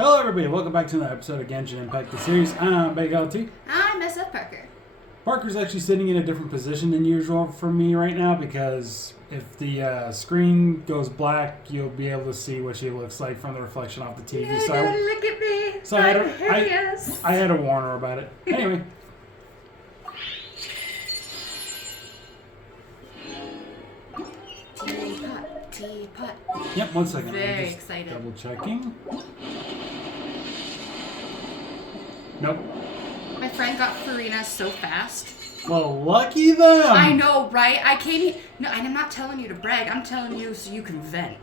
Hello everybody, welcome back to another episode of Genshin Impact the series. I'm Big LT. I'm SF Parker. Parker's actually sitting in a different position than usual for me right now because if the screen goes black, you'll be able to see what she looks like from the reflection off the TV. Yeah, don't look at me. So I'm I had to warn her about it. Anyway. Teapot. Yep, one second. Very I'm just excited. double checking. Nope. My friend got Farina so fast. Well, lucky them! I know, right? I came here. No, I'm not telling you to brag. I'm telling you so you can vent.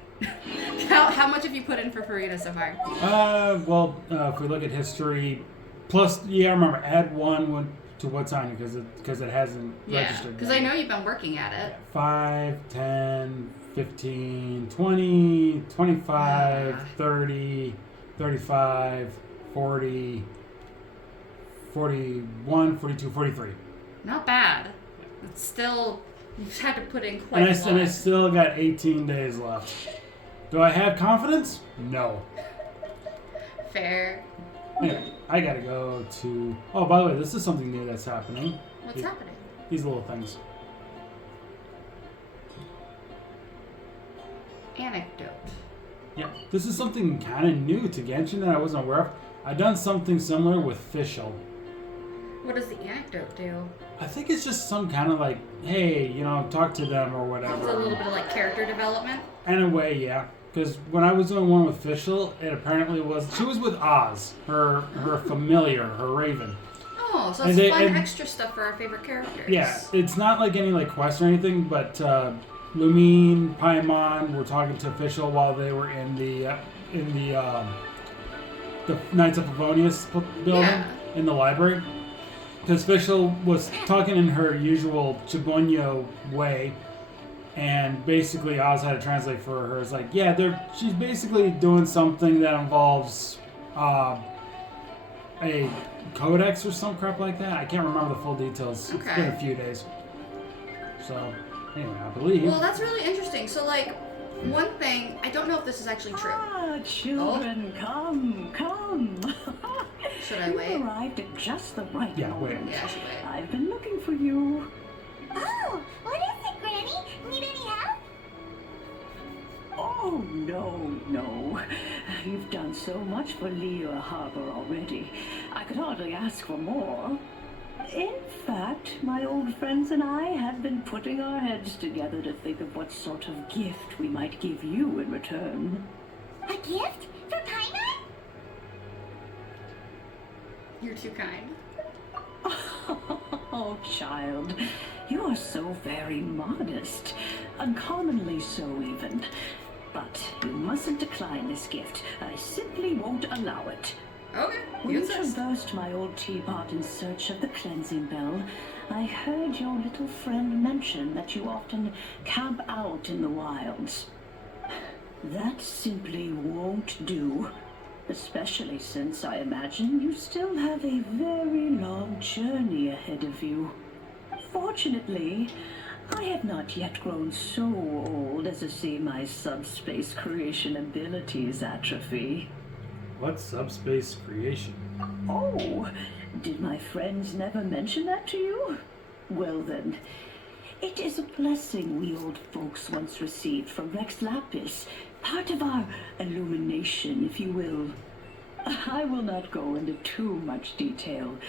How much have you put in for Farina so far? If we look at history, plus, yeah, remember, add one to what's on you because it hasn't registered. Because I know you've been working at it. 5, 10, 15, 20, 25, 30, 35, 40, 41, 42, 43. Not bad. It's still, you've had to put in quite a lot. And I still got 18 days left. Do I have confidence? No. Fair. Anyway, I gotta go to... Oh, by the way, this is something new that's happening. What's happening? These little things. Anecdote. Yeah, this is something kind of new to Genshin that I wasn't aware of. I've done something similar with Fischl. What does the anecdote do? I think it's just some kind of like, hey, talk to them or whatever. It's a little bit of like character development. In a way, yeah. Because when I was doing one with Fischl, it apparently was... She was with Oz, her familiar, her raven. Oh, so it's fun extra stuff for our favorite characters. Yeah, it's not like any like quest or anything, but Lumine, Paimon were talking to Fischl while they were in the Knights of Favonius building in the library. Because Fischl was talking in her usual Chibonyo way, and basically Oz had to translate for her. It's like, yeah, she's basically doing something that involves a codex or some crap like that. I can't remember the full details. Okay. It's been a few days. So, anyway, I believe. Well, that's really interesting. So, like, one thing, I don't know if this is actually true. Ah, children, come. Should I wait? You arrived at just the right moment. Wait. Yeah, I should wait. I've been looking for you. Oh, what is it, Granny? Need any help? Oh, no. You've done so much for Lea Harbor already. I could hardly ask for more. In fact, my old friends and I have been putting our heads together to think of what sort of gift we might give you in return. A gift? For Paimon? You're too kind. Oh, child, you are so very modest. Uncommonly so, even. But you mustn't decline this gift. I simply won't allow it. Okay, When you you insist. traversed my old teapot in search of the cleansing bell, I heard your little friend mention that you often camp out in the wilds. That simply won't do. Especially since I imagine you still have a very long journey ahead of you. Fortunately, I have not yet grown so old as to see my subspace creation abilities atrophy. What's subspace creation? Oh, did my friends never mention that to you? Well then, it is a blessing we old folks once received from Rex Lapis, part of our illumination, if you will. I will not go into too much detail,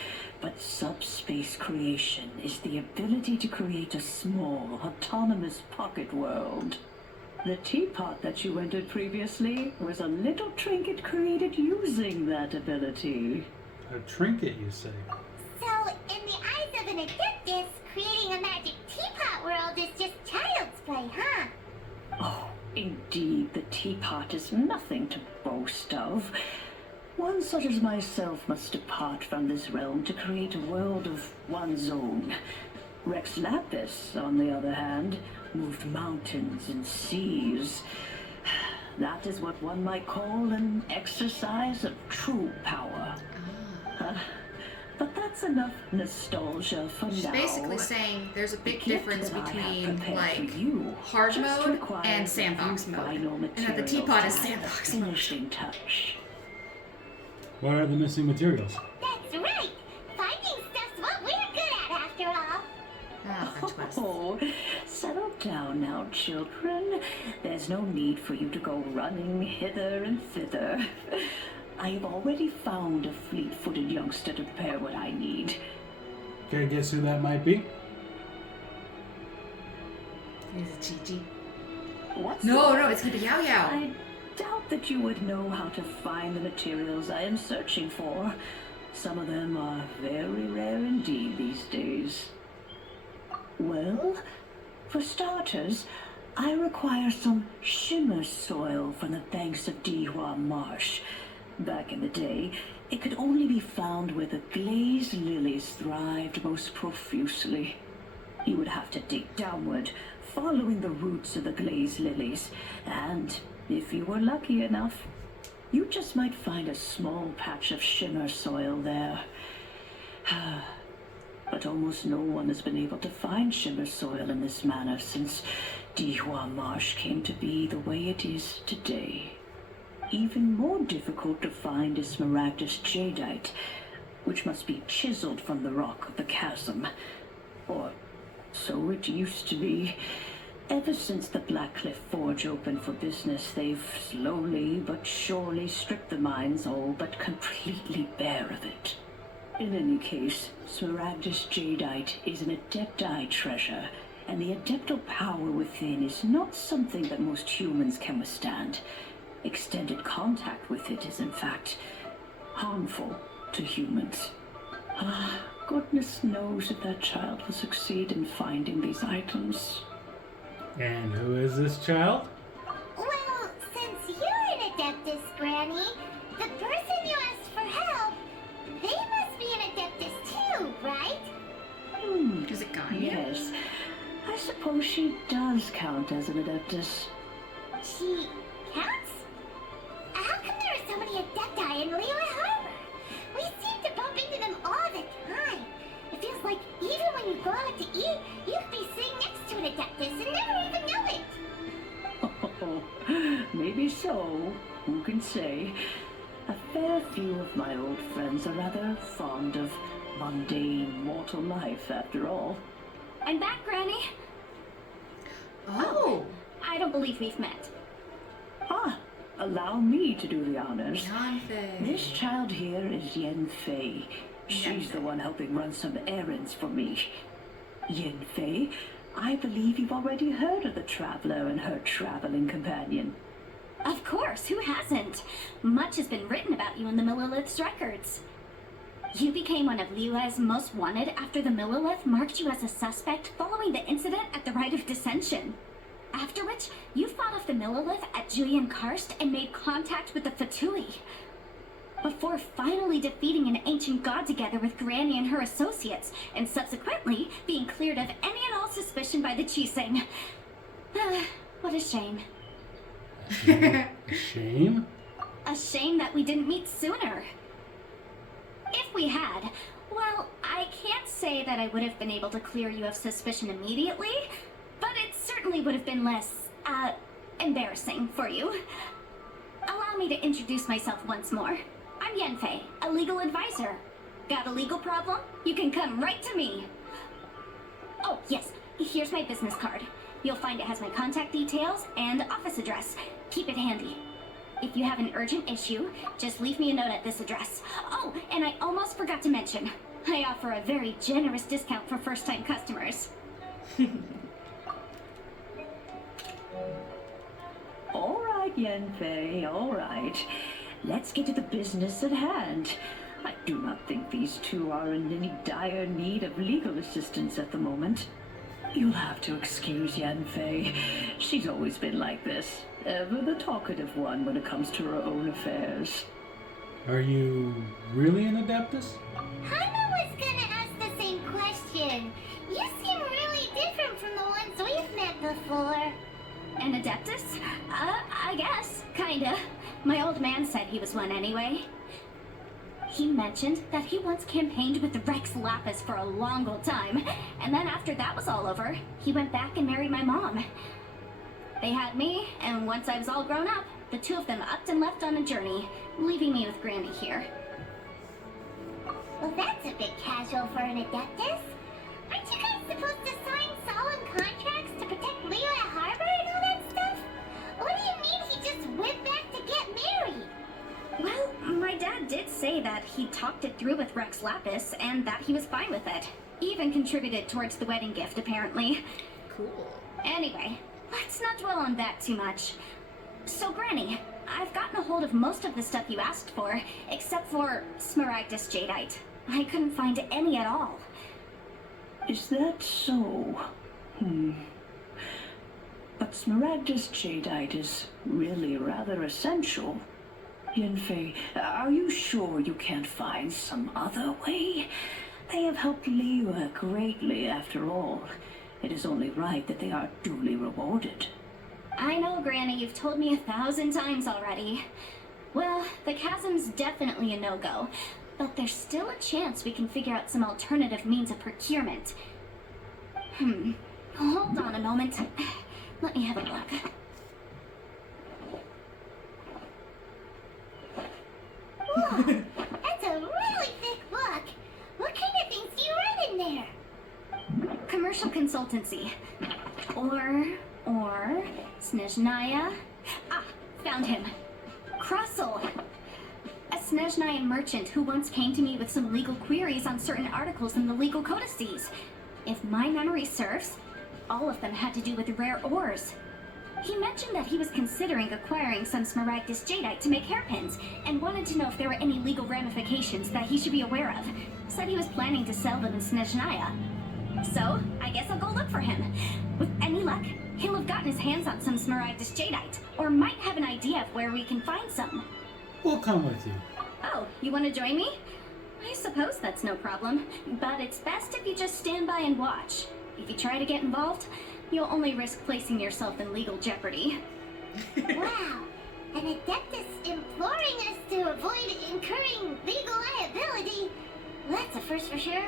but subspace creation is the ability to create a small, autonomous pocket world. The teapot that you entered previously was a little trinket created using that ability. A trinket, you say? So, in the eyes of an Adeptus, creating a magic teapot world is just child's play, huh? Oh, indeed, the teapot is nothing to boast of. One such as myself must depart from this realm to create a world of one's own. Rex Lapis, on the other hand, moved mountains and seas. That is what one might call an exercise of true power. But that's enough nostalgia for She's now. basically saying there's a big The gift difference that I have between, prepared for like, you hard just mode requires and a sandbox few mode. final And that the materials teapot to is add that sandbox mode. finishing touch. What are the missing materials? That's right. Finding stuff's what we're good at after all. Ah, the twist. Oh, settle down now, children. There's no need for you to go running hither and thither. I have already found a fleet-footed youngster to prepare what I need. Okay, guess who that might be? Is it Chi-Chi? What's No, that? no, it's gonna be Yao Yao. I doubt that you would know how to find the materials I am searching for. Some of them are very rare indeed these days. Well, for starters, I require some shimmer soil from the banks of Dihua Marsh. Back in the day, it could only be found where the glazed lilies thrived most profusely. You would have to dig downward, following the roots of the glazed lilies, and if you were lucky enough, you just might find a small patch of shimmer soil there. But almost no one has been able to find shimmer soil in this manner since Dihua Marsh came to be the way it is today. Even more difficult to find is smaragdus jadeite, which must be chiseled from the rock of the chasm. Or so it used to be. Ever since the Blackcliff Forge opened for business, they've slowly but surely stripped the mines all but completely bare of it. In any case, smaragdus jadeite is an adepti treasure, and the adeptal power within is not something that most humans can withstand. Extended contact with it is, in fact, harmful to humans. Goodness knows if that child will succeed in finding these items. And who is this child? Well, since you're an Adeptus, Granny, the person you asked for help, they must be an Adeptus too, right? Is it Gaia? Yes. I suppose she does count as an adeptus. She counts? How come there are so many Adepti in Liyue Harbor? We seem to bump into them all the time. It feels like even when you go out to eat, you could be sitting next to an Adeptus and never even know it. Maybe so. Who can say? A fair few of my old friends are rather fond of mundane mortal life, after all. I'm back, Granny. Oh, I don't believe we've met. Allow me to do the honors. Yanfei. This child here is Yen Fei. She's the one helping run some errands for me. Yen Fei, I believe you've already heard of the traveler and her traveling companion. Of course, who hasn't? Much has been written about you in the Millilith's records. You became one of Liyue's most wanted after the Millilith marked you as a suspect following the incident at the Rite of Dissension. After which, you fought off the Millilith at Julian Karst and made contact with the Fatui. Before finally defeating an ancient god together with Granny and her associates, and subsequently being cleared of any and all suspicion by the Chiseng. What a shame. A shame? A shame that we didn't meet sooner. If we had, well, I can't say that I would have been able to clear you of suspicion immediately, but it certainly would have been less, embarrassing for you. Allow me to introduce myself once more. I'm Yanfei, a legal advisor. Got a legal problem? You can come right to me. Oh, yes, here's my business card. You'll find it has my contact details and office address. Keep it handy. If you have an urgent issue, just leave me a note at this address. Oh, and I almost forgot to mention, I offer a very generous discount for first-time customers. All right, Yen Fei, all right. Let's get to the business at hand. I do not think these two are in any dire need of legal assistance at the moment. You'll have to excuse Yen Fei. She's always been like this. Ever the talkative one when it comes to her own affairs. Are you really an Adeptus? Hanna was gonna ask the same question. You seem really different from the ones we've met before. An Adeptus? I guess. Kinda. My old man said he was one anyway. He mentioned that he once campaigned with the Rex Lapis for a long old time, and then after that was all over, he went back and married my mom. They had me, and once I was all grown up, the two of them upped and left on a journey, leaving me with Granny here. Well, that's a bit casual for an Adeptus. Aren't you guys supposed to sign solemn contracts to protect Liyue Harbor and all that stuff? What do you mean he just went back to get married? Well, my dad did say that he talked it through with Rex Lapis and that he was fine with it. Even contributed towards the wedding gift, apparently. Cool. Anyway, let's not dwell on that too much. So, Granny, I've gotten a hold of most of the stuff you asked for, except for Smaragdus Jadeite. I couldn't find any at all. Is that so? But Smaragdus Jadeite is really rather essential. Yanfei, are you sure you can't find some other way? They have helped Liyue greatly after all. It is only right that they are duly rewarded. I know, Granny, you've told me 1,000 times already. Well, the chasm's definitely a no-go, but there's still a chance we can figure out some alternative means of procurement. Hold on a moment. Let me have a look. Whoa, that's a really thick book. What kind of things do you write in there? Commercial consultancy. Or Snezhnaya. Ah, found him. Crossel. A Snezhnayan merchant who once came to me with some legal queries on certain articles in the legal codices. If my memory serves, all of them had to do with rare ores. He mentioned that he was considering acquiring some Smaragdus Jadeite to make hairpins, and wanted to know if there were any legal ramifications that he should be aware of. Said he was planning to sell them in Snezhnaya. So, I guess I'll go look for him. With any luck, he'll have gotten his hands on some Smaragdus Jadeite, or might have an idea of where we can find some. We'll come with you. Oh, you want to join me? I suppose that's no problem, but it's best if you just stand by and watch. If you try to get involved, you'll only risk placing yourself in legal jeopardy. Wow, an Adeptus imploring us to avoid incurring legal liability. Well, that's a first for sure.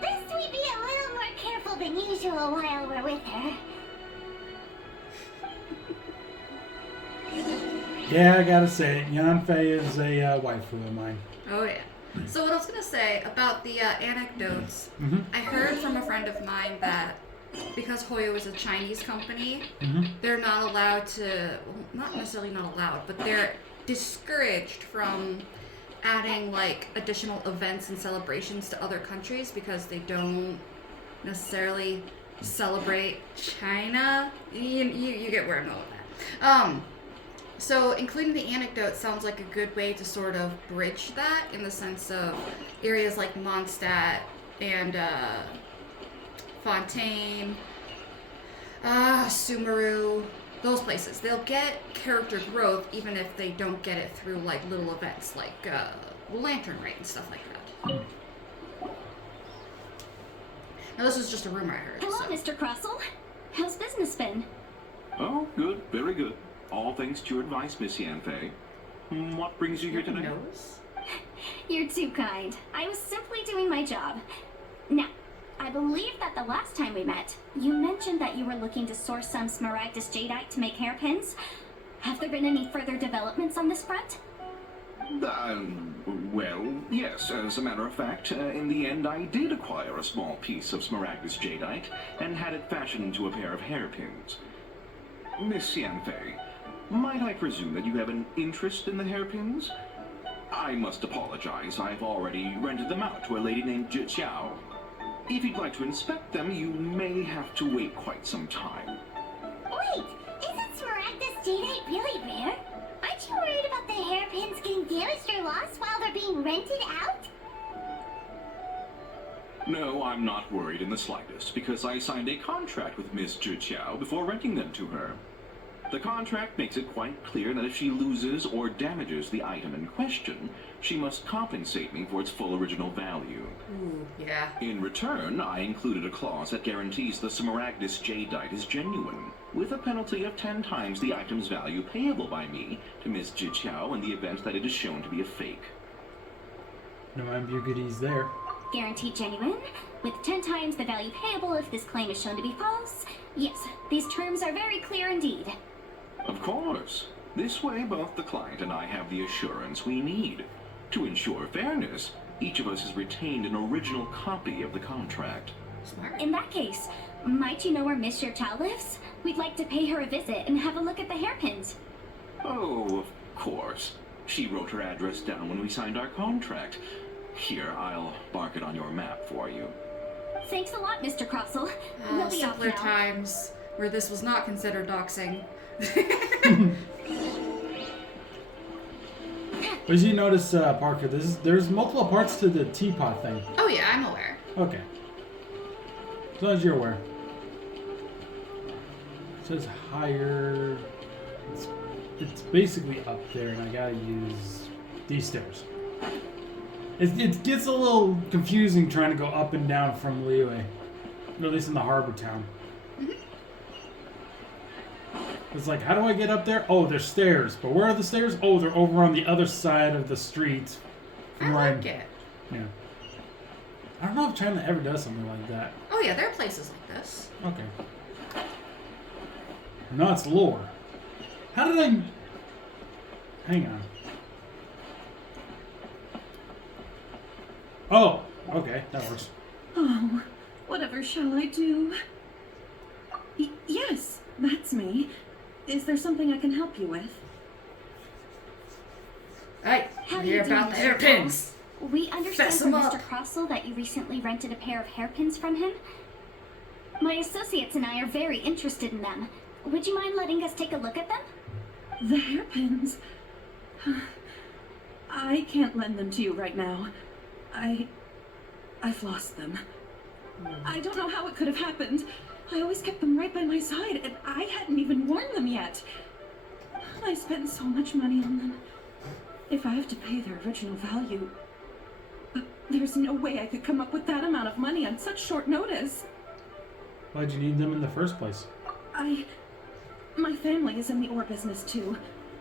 Best we be a little more careful than usual while we're with her. Yeah, I gotta say it. Yanfei is a waifu of mine. Oh yeah. So what I was gonna say about the anecdotes, I heard from a friend of mine that because Hoyo is a Chinese company, they're not allowed to, well, not necessarily not allowed, but they're discouraged from adding like additional events and celebrations to other countries because they don't necessarily celebrate China. You get where I'm going with that. So including the anecdote sounds like a good way to sort of bridge that in the sense of areas like Mondstadt and Fontaine, Sumeru, those places. They'll get character growth even if they don't get it through like little events like Lantern Raid and stuff like that. Now this was just a rumor I heard. Hello, so. Mr. Crossel. How's business been? Oh, good. Very good. All thanks to your advice, Miss Yanfei. What brings you here today? Knows? You're too kind. I was simply doing my job. Now, I believe that the last time we met, you mentioned that you were looking to source some Smaragdus Jadeite to make hairpins. Have there been any further developments on this front? Well, yes. As a matter of fact, in the end, I did acquire a small piece of Smaragdus Jadeite and had it fashioned into a pair of hairpins. Miss Yanfei, might I presume that you have an interest in the hairpins? I must apologize. I've already rented them out to a lady named Zhi Qiao. If you'd like to inspect them, you may have to wait quite some time. Wait, isn't Smaragdus Jadeite really rare? Aren't you worried about the hairpins getting damaged or lost while they're being rented out? No, I'm not worried in the slightest, because I signed a contract with Miss Zhi Qiao before renting them to her. The contract makes it quite clear that if she loses or damages the item in question, she must compensate me for its full original value. Ooh, yeah. In return, I included a clause that guarantees the Smaragdus Jadeite is genuine, with a penalty of 10 times the item's value payable by me to Miss Zhi Qiao in the event that it is shown to be a fake. No ambiguities there. Guaranteed genuine, with 10 times the value payable if this claim is shown to be false. Yes, these terms are very clear indeed. Of course. This way, both the client and I have the assurance we need. To ensure fairness, each of us has retained an original copy of the contract. Smart. In that case, might you know where Miss Chow lives? We'd like to pay her a visit and have a look at the hairpins. Oh, of course. She wrote her address down when we signed our contract. Here, I'll mark it on your map for you. Thanks a lot, Mr. Crossell. We'll be off Simpler now. times where this was not considered doxing. But as you notice, Parker, there's multiple parts to the teapot thing. Oh yeah, I'm aware. Okay. As long as you're aware. It says higher. It's basically up there, and I gotta use these stairs. It gets a little confusing trying to go up and down from Liyue, at least in the harbor town. It's like, how do I get up there? Oh, there's stairs. But where are the stairs? Oh, they're over on the other side of the street. I like it. Yeah. I don't know if China ever does something like that. Oh yeah, there are places like this. Okay. No, it's lore. How did I... Hang on. Oh, okay, that works. Oh, whatever shall I do? Yes, that's me. Is there something I can help you with? Hey, How do hear you do, about the Mr. hairpins? We understand Fess from 'em Mr. up. Crossell that you recently rented a pair of hairpins from him. My associates and I are very interested in them. Would you mind letting us take a look at them? The hairpins. I can't lend them to you right now. I've lost them. I don't know how it could have happened. I always kept them right by my side, and I hadn't even worn them yet. I spent so much money on them. If I have to pay their original value, there's no way I could come up with that amount of money on such short notice. Why'd you need them in the first place? My family is in the ore business too,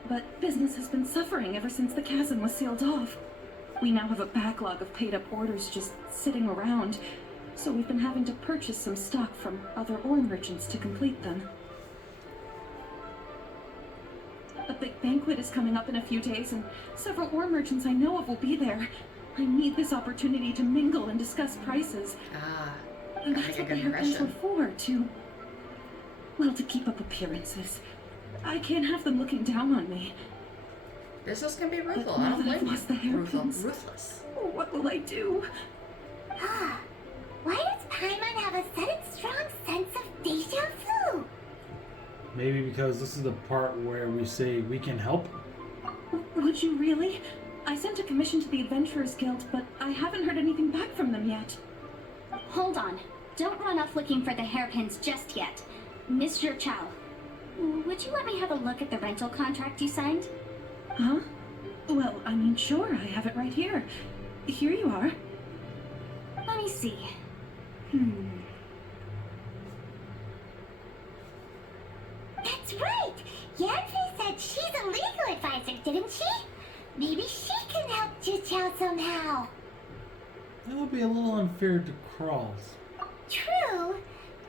but business has been suffering ever since the chasm was sealed off. We now have a backlog of paid-up orders just sitting around, so we've been having to purchase some stock from other ore merchants to complete them. A big banquet is coming up in a few days, and several ore merchants I know of will be there. I need this opportunity to mingle and discuss prices. Ah, And gotta that's make a what the good hairpins were impression. for, to keep up appearances. I can't have them looking down on me. Business can be ruthless. But I now don't that I've blame lost the you. hairpins- Ruthless. What will I do? Why does Paimon have a sudden strong sense of deja vu? Maybe because this is the part where we say we can help. Would you really? I sent a commission to the Adventurers Guild, but I haven't heard anything back from them yet. Hold on. Don't run off looking for the hairpins just yet. Mr. Chow, would you let me have a look at the rental contract you signed? Huh? Well, I mean, sure, I have it right here. Here you are. Let me see. That's right! Yanfei said she's a legal advisor, didn't she? Maybe she can help Juchao somehow. That would be a little unfair to Crawls. True.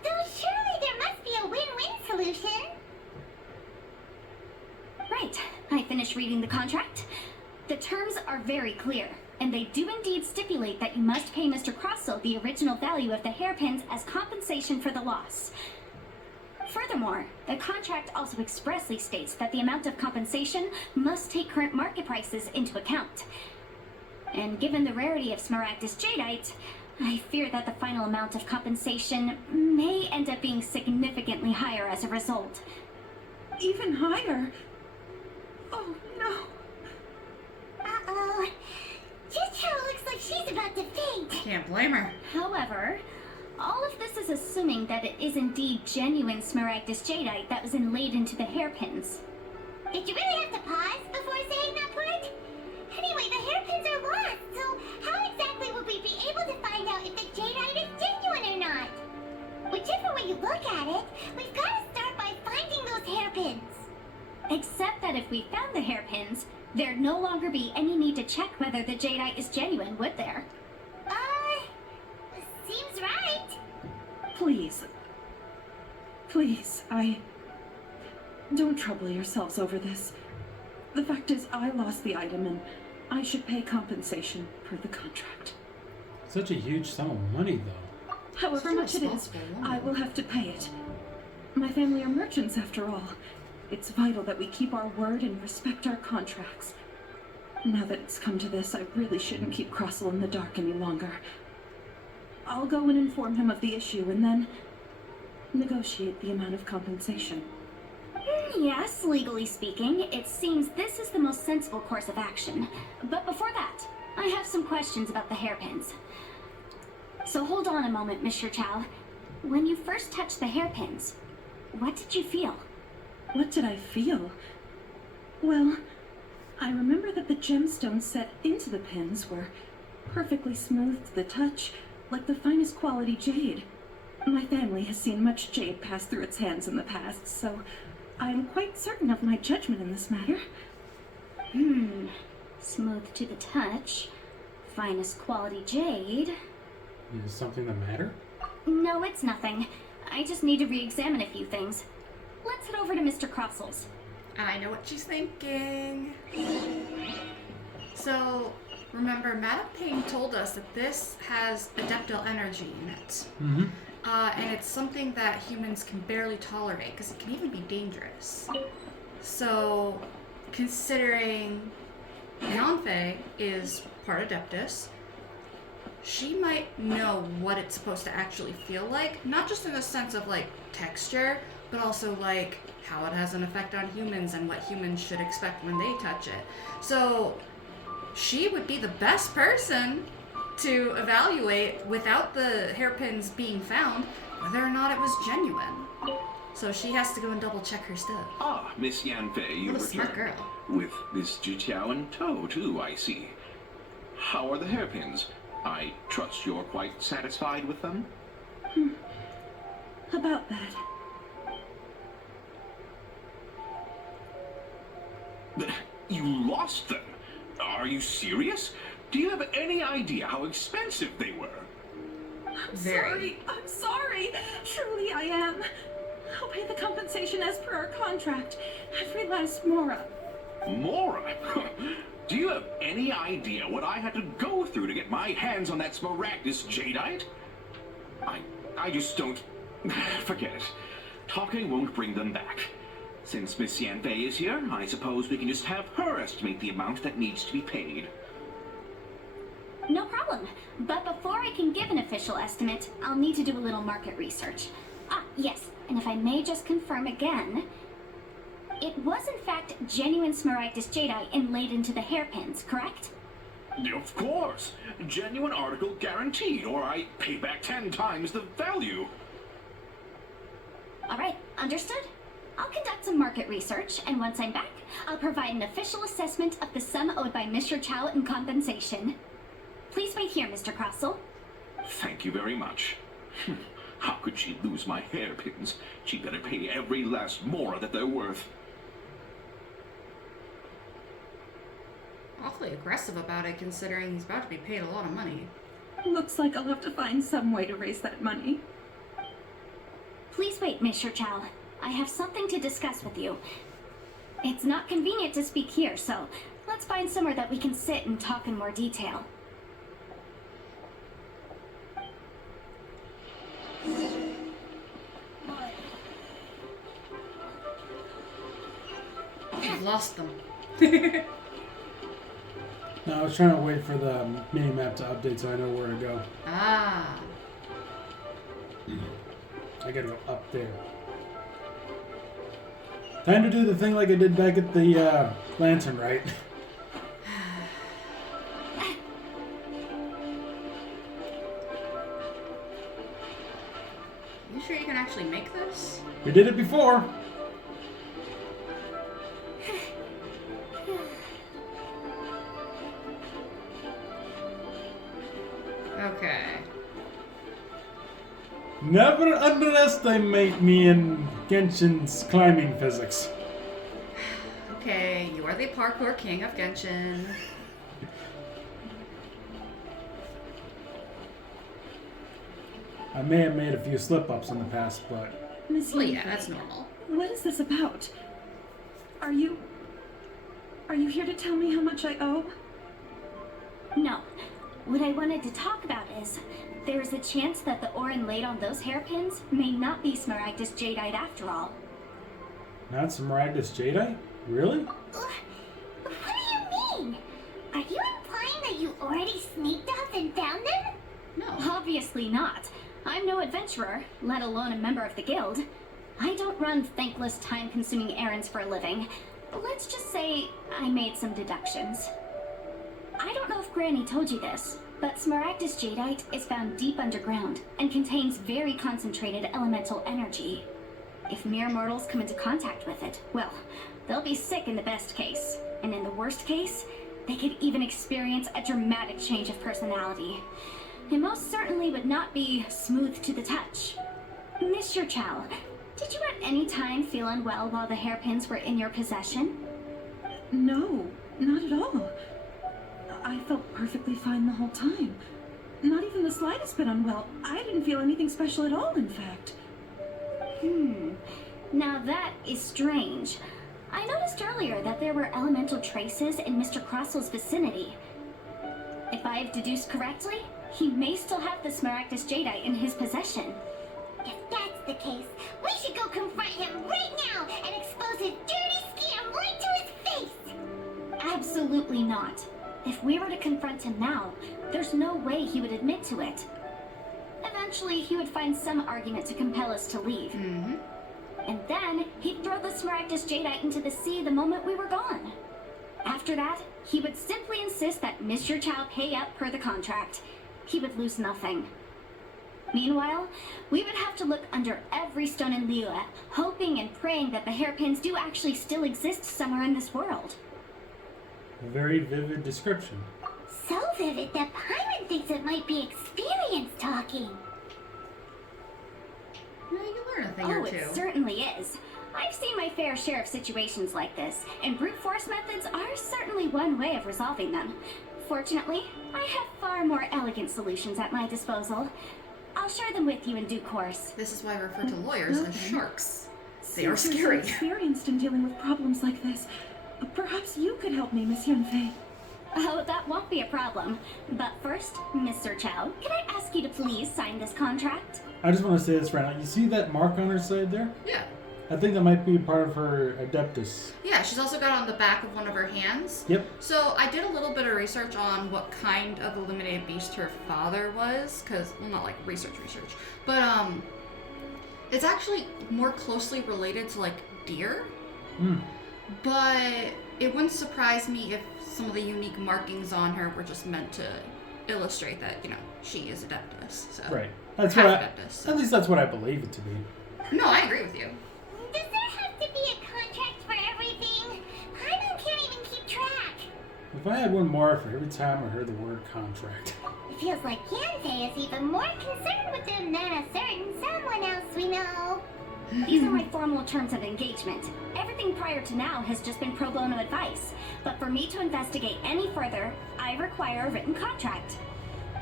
Though surely there must be a win-win solution. Right. I finished reading the contract. The terms are very clear, and they do indeed stipulate that you must pay Mr. Crossell the original value of the hairpins as compensation for the loss. Furthermore, the contract also expressly states that the amount of compensation must take current market prices into account. And given the rarity of Smaragdus Jadeite, I fear that the final amount of compensation may end up being significantly higher as a result. Even higher. Oh, no. Uh-oh. Juchao looks like she's about to faint. Can't blame her. However, all of this is assuming that it is indeed genuine Smaragdus Jadeite that was inlaid into the hairpins. Did you really have to pause before saying that part? Anyway, the hairpins are lost, so how exactly would we be able to find out if the jadeite is genuine or not? Whichever way you look at it, we've got to start by finding those hairpins. Except that if we found the hairpins, there'd no longer be any need to check whether the jadeite is genuine, would there? Seems right. Please. Please, don't trouble yourselves over this. The fact is, I lost the item and I should pay compensation per the contract. Such a huge sum of money, though. However Such a much it is, responsible woman. I will have to pay it. My family are merchants, after all. It's vital that we keep our word and respect our contracts. Now that it's come to this, I really shouldn't keep Crossell in the dark any longer. I'll go and inform him of the issue and then negotiate the amount of compensation. Yes, legally speaking, it seems this is the most sensible course of action. But before that, I have some questions about the hairpins. So hold on a moment, Mr. Chow. When you first touched the hairpins, what did you feel? What did I feel? Well, I remember that the gemstones set into the pins were perfectly smooth to the touch, like the finest quality jade. My family has seen much jade pass through its hands in the past, so I am quite certain of my judgment in this matter. Smooth to the touch, finest quality jade. Is something the matter? No, it's nothing. I just need to re-examine a few things. Let's head over to Mr. Crossell's. I know what she's thinking. So, remember, Madame Payne told us that this has adeptal energy in it. Mm-hmm. And it's something that humans can barely tolerate because it can even be dangerous. So, considering Yanfei is part Adeptus, she might know what it's supposed to actually feel like, not just in the sense of like texture, but also like how it has an effect on humans and what humans should expect when they touch it. So she would be the best person to evaluate, without the hairpins being found, whether or not it was genuine. So she has to go and double check her stuff. Ah, Miss Yanfei, you What a smart returned. girl. With Miss Jiqiao in tow, too, I see. How are the hairpins? I trust you're quite satisfied with them? About that. You lost them? Are you serious? Do you have any idea how expensive they were? Very. I'm sorry. Truly I am. I'll pay the compensation as per our contract. Every last mora. Mora? Do you have any idea what I had to go through to get my hands on that Smaragdus jadeite? I just don't... Forget it. Talking won't bring them back. Since Miss Yanfei is here, I suppose we can just have her estimate the amount that needs to be paid. No problem. But before I can give an official estimate, I'll need to do a little market research. Ah, yes, and if I may just confirm again, it was in fact genuine Smaragdus jadeite inlaid into the hairpins, correct? Of course! Genuine article guaranteed, or I pay back 10 times the value. Alright, understood. I'll conduct some market research, and once I'm back, I'll provide an official assessment of the sum owed by Mr. Chow in compensation. Please wait here, Mr. Crossell. Thank you very much. How could she lose my hairpins? She'd better pay every last mora that they're worth. Awfully aggressive about it, considering he's about to be paid a lot of money. Looks like I'll have to find some way to raise that money. Please wait, Mr. Chow. I have something to discuss with you. It's not convenient to speak here, so let's find somewhere that we can sit and talk in more detail. You've lost them. No, I was trying to wait for the mini-map to update so I know where to go. Ah. I gotta go up there. Time to do the thing like I did back at the lantern, right? You sure you can actually make this? We did it before. Okay. Never underestimate me in Genshin's climbing physics. Okay, you are the parkour king of Genshin. I may have made a few slip-ups in the past, but Miss Well, yeah, Yanfei, that's normal. what is this about? Are you Are you here to tell me how much I owe? No. What I wanted to talk about is, there is a chance that the ore inlaid on those hairpins may not be Smaragdus Jadeite after all. Not Smaragdus Jadeite? Really? What do you mean? Are you implying that you already sneaked off and found them? No. Obviously not. I'm no adventurer, let alone a member of the guild. I don't run thankless, time-consuming errands for a living. Let's just say I made some deductions. I don't know if Granny told you this, but Smaragdus Jadeite is found deep underground and contains very concentrated elemental energy. If mere mortals come into contact with it, well, they'll be sick in the best case. And in the worst case, they could even experience a dramatic change of personality. It most certainly would not be smooth to the touch. Mr. Chow, did you at any time feel unwell while the hairpins were in your possession? No, not at all. I felt perfectly fine the whole time. Not even the slightest bit unwell. I didn't feel anything special at all, in fact. Now that is strange. I noticed earlier that there were elemental traces in Mr. Crossel's vicinity. If I've deduced correctly, he may still have the Smaragdus Jadeite in his possession. If that's the case, we should go confront him right now and expose his dirty scam right to his face! Absolutely not. If we were to confront him now, there's no way he would admit to it. Eventually, he would find some argument to compel us to leave. And then, he'd throw the Smaragdus Jadeite into the sea the moment we were gone. After that, he would simply insist that Mr. Chow pay up per the contract. He would lose nothing. Meanwhile, we would have to look under every stone in Liyue, hoping and praying that the hairpins do actually still exist somewhere in this world. A very vivid description. So vivid that Paimon thinks it might be experience talking. Well, you can learn a thing or two. It certainly is. I've seen my fair share of situations like this, and brute force methods are certainly one way of resolving them. Fortunately, I have far more elegant solutions at my disposal. I'll share them with you in due course. This is why I refer to lawyers as sharks. They are Since you're scary. so experienced in dealing with problems like this, perhaps you could help me, Miss Yanfei. Oh, that won't be a problem. But first, Mr. Chow, can I ask you to please sign this contract? I just want to say this right now. You see that mark on her side there? Yeah. I think that might be part of her adeptus. Yeah, she's also got on the back of one of her hands. Yep. So I did a little bit of research on what kind of illuminated beast her father was, because, well, not like research, but it's actually more closely related to like deer. But it wouldn't surprise me if some of the unique markings on her were just meant to illustrate that, you know, she is adeptus. So Right. That's what adeptus, so. At least that's what I believe it to be. No, I agree with you. Does there have to be a contract for everything? Paimon can't even keep track. If I had one more for every time I heard the word contract. It feels like Yanfei is even more concerned with them than a certain someone else we know. These are my formal terms of engagement. Everything prior to now has just been pro bono advice. But for me to investigate any further, I require a written contract.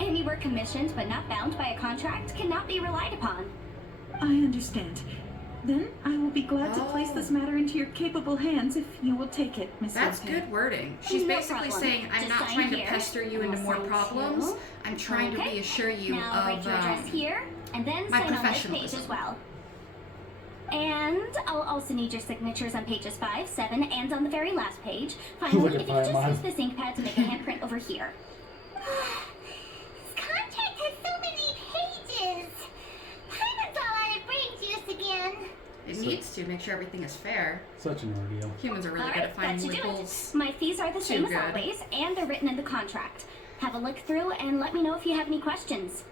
Any work commissioned but not bound by a contract cannot be relied upon. I understand. Then I will be glad to place this matter into your capable hands if you will take it, Miss That's Yanfei. good wording. She's No basically problem. saying, I'm Just not sign trying to here. pester you And into I'll more sign problems. too. I'm trying to Okay. reassure you Now write of your address here, and then my sign on this page professionalism. as well. And I'll also need your signatures on pages 5, 7, and on the very last page. Finally, Look if at you could just Paimon. use this ink pad to make a handprint over here. This contract has so many pages. Paimon's all out of brain juice again. It needs to make sure everything is fair. Such an ordeal. Humans are really All good right, at that finding should do loopholes. it. My fees are the same as good. always, and they're written in the contract. Have a look through and let me know if you have any questions.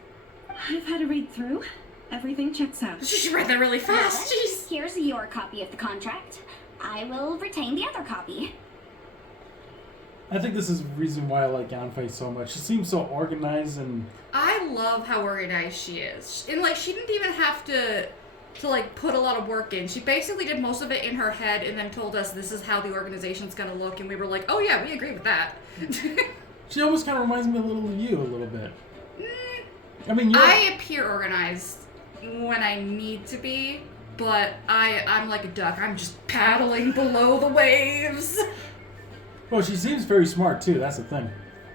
I've had a read through. Everything checks out. She read that really fast. Jeez. Here's your copy of the contract. I will retain the other copy. I think this is the reason why I like Yanfei so much. She seems so organized and I love how organized she is. And like she didn't even have to like put a lot of work in. She basically did most of it in her head and then told us this is how the organization's gonna look, and we were like, oh yeah, we agree with that. she almost kind of reminds me a little bit. I mean, I appear organized when I need to be, but I'm like a duck. I'm just paddling below the waves. Well, she seems very smart too. That's the thing.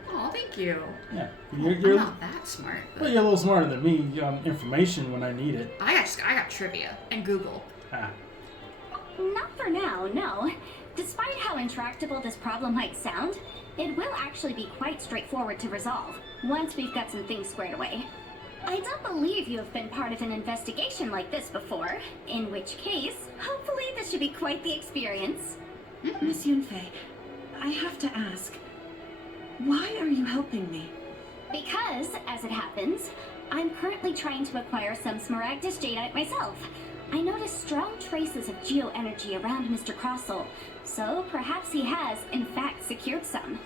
Oh, thank you. Yeah, I'm you're not that smart. But well, you're a little smarter than me. Information when I need it. I got trivia and Google. Ah. Not for now, no. Despite how intractable this problem might sound, it will actually be quite straightforward to resolve, once we've got some things squared away. I don't believe you have been part of an investigation like this before, in which case, hopefully this should be quite the experience. Miss Yunfei, I have to ask, why are you helping me? Because, as it happens, I'm currently trying to acquire some Smaragdus Jadeite myself. I noticed strong traces of geoenergy around Mr. Crossell, so perhaps he has, in fact, secured some.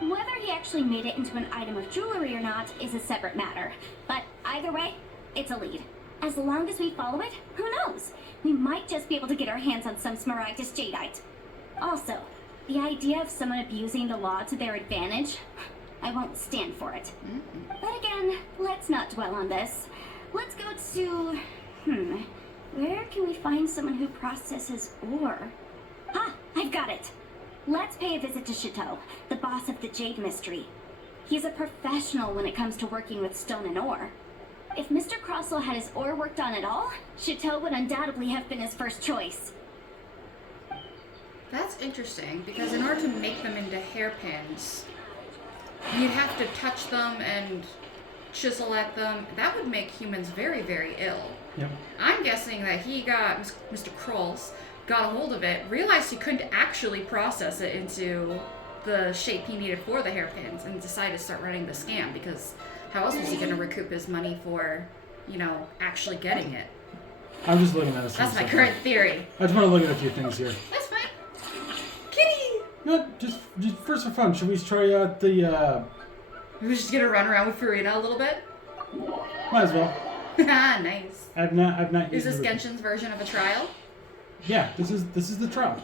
Whether he actually made it into an item of jewelry or not is a separate matter, but either way, it's a lead. As long as we follow it, who knows? We might just be able to get our hands on some Smaragdus Jadeite. Also, the idea of someone abusing the law to their advantage, I won't stand for it. But again, let's not dwell on this. Let's go to... where can we find someone who processes ore? Ah, I've got it! Let's pay a visit to Chateau, the boss of the Jade Mystery. He's a professional when it comes to working with stone and ore. If Mr. Crossell had his ore worked on at all, Chateau would undoubtedly have been his first choice. That's interesting, because in order to make them into hairpins, you'd have to touch them and chisel at them. That would make humans very, very ill. Yep. I'm guessing that he got, Mr. Krolls, got a hold of it, realized he couldn't actually process it into the shape he needed for the hairpins, and decided to start running the scam, because how else was he going to recoup his money for, actually getting it? I'm just looking at this. That's my current theory. I just want to look at a few things here. That's fine. Kitty! No, just first for fun, should we try out the, We're just going to run around with Furina a little bit? Might as well. Nice. I've not Is used this Genshin's version of a trial? Yeah, this is the trial.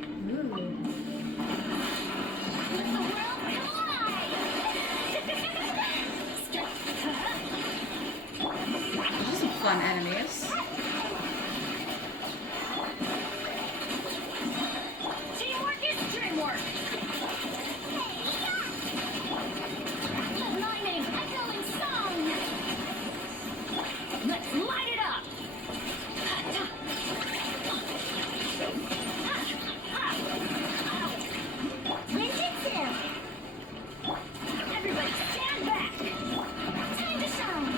Those are some fun enemies. Teamwork is dreamwork! Lightning, echoing song! Let's light it up! Ninjutsu! Everybody stand back! Time to shine!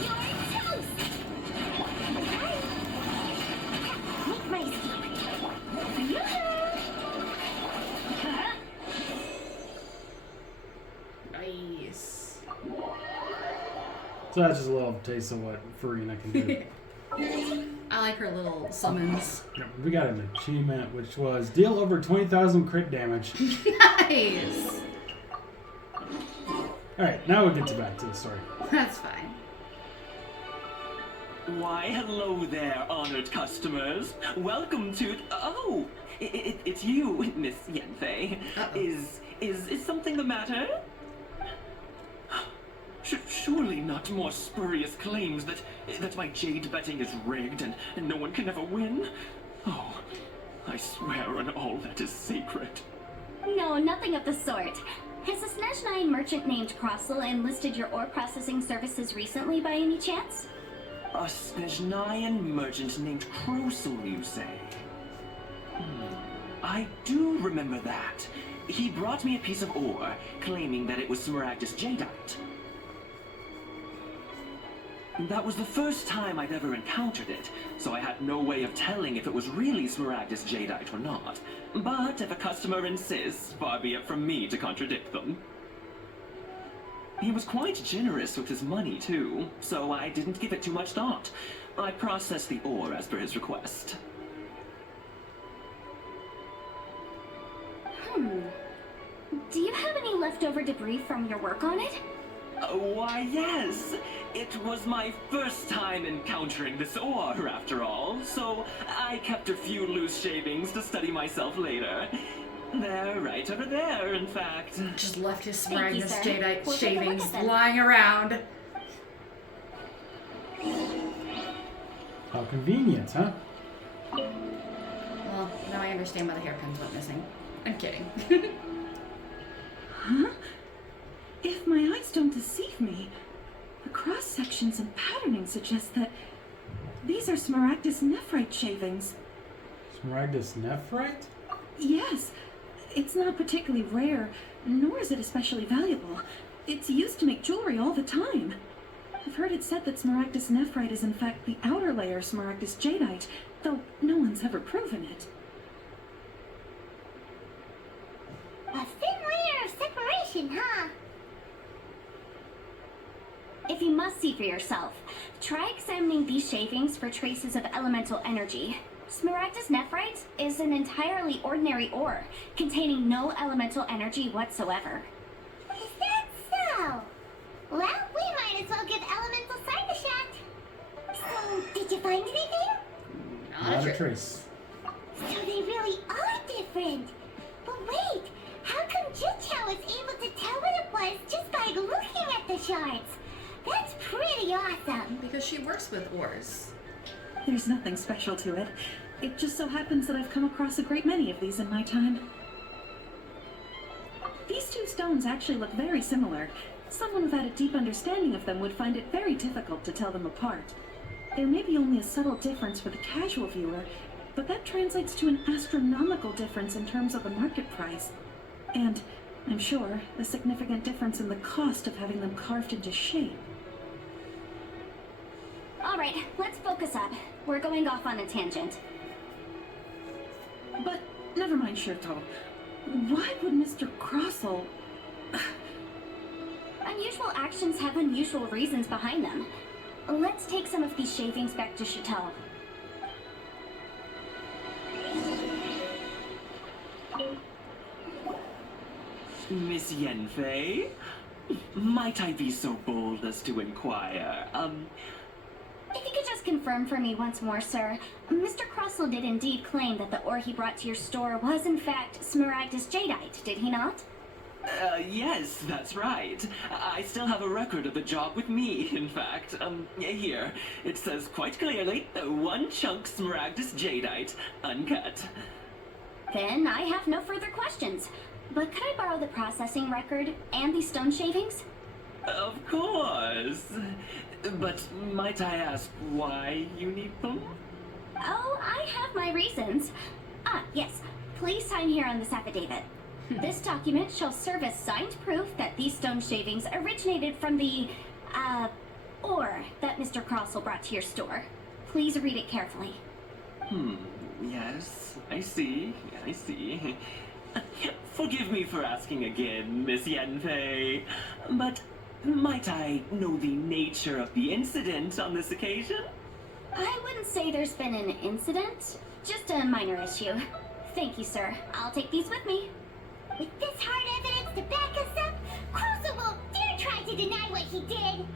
You're toast! Make my escape! Nice. So that's just a little taste of what Furina can do. I like her little summons. We got an achievement, which was deal over 20,000 crit damage. Nice! Alright, now we'll get back to the story. That's fine. Why, hello there, honored customers. Welcome to... Oh, it's you, Miss Yanfei. Is something the matter? Surely not more spurious claims that my jade betting is rigged and no one can ever win? Oh, I swear on all that is sacred. No, nothing of the sort. Has a Snezhnine merchant named Crossell enlisted your ore processing services recently by any chance? A Snezhnine merchant named Crossell, you say? I do remember that. He brought me a piece of ore, claiming that it was Smaragdus Jadeite. That was the first time I'd ever encountered it, so I had no way of telling if it was really Smaragdus Jadeite or not. But if a customer insists, far be it from me to contradict them. He was quite generous with his money, too, so I didn't give it too much thought. I processed the ore as per his request. Do you have any leftover debris from your work on it? Why, yes. It was my first time encountering this ore, after all, so I kept a few loose shavings to study myself later. They're right over there, in fact. Just left his Thank you, Smaragdus sir. Jadeite We'll take a look shavings at them. lying around. How convenient, huh? Well, Well, now I understand why the hairpins went missing. I'm kidding. Huh? If my eyes don't deceive me, the cross-sections and patterning suggest that these are Smaragdus nephrite shavings. Smaragdus nephrite? Yes. It's not particularly rare, nor is it especially valuable. It's used to make jewelry all the time. I've heard it said that Smaragdus nephrite is in fact the outer layer of Smaragdus jadeite, though no one's ever proven it. A thin layer of separation, huh? If you must see for yourself, try examining these shavings for traces of elemental energy. Smaragdus nephrite is an entirely ordinary ore, containing no elemental energy whatsoever. Is that so? Well, we might as well give elemental side a shot. So, did you find anything? Not a trick. trace. So they really are different. But wait, how come Jichao was able to tell what it was just by looking at the shards? That's pretty awesome. Because she works with ores. There's nothing special to it. It just so happens that I've come across a great many of these in my time. These two stones actually look very similar. Someone without a deep understanding of them would find it very difficult to tell them apart. There may be only a subtle difference for the casual viewer, but that translates to an astronomical difference in terms of the market price. And, I'm sure, a significant difference in the cost of having them carved into shape. Alright, let's focus up. We're going off on a tangent. But, never mind, Shirto. Why would Mr. Crossell... Unusual actions have unusual reasons behind them. Let's take some of these shavings back to Chateau. Miss Yanfei? Might I be so bold as to inquire, If you could just confirm for me once more, sir. Mr. Crossell did indeed claim that the ore he brought to your store was in fact Smaragdus jadeite, did he not? Yes, that's right. I still have a record of the job with me, in fact. Here. It says quite clearly, one chunk Smaragdus jadeite, uncut. Then I have no further questions. But could I borrow the processing record and these stone shavings? Of course. But might I ask why you need them? Oh, I have my reasons. Ah, yes. Please sign here on this affidavit. This document shall serve as signed proof that these stone shavings originated from the, ore that Mr. Crossell brought to your store. Please read it carefully. Yes, I see. Forgive me for asking again, Miss Yanfei, but might I know the nature of the incident on this occasion? I wouldn't say there's been an incident, just a minor issue. Thank you, sir. I'll take these with me. With this hard evidence to back us up, Crossell won't dare try to deny what he did.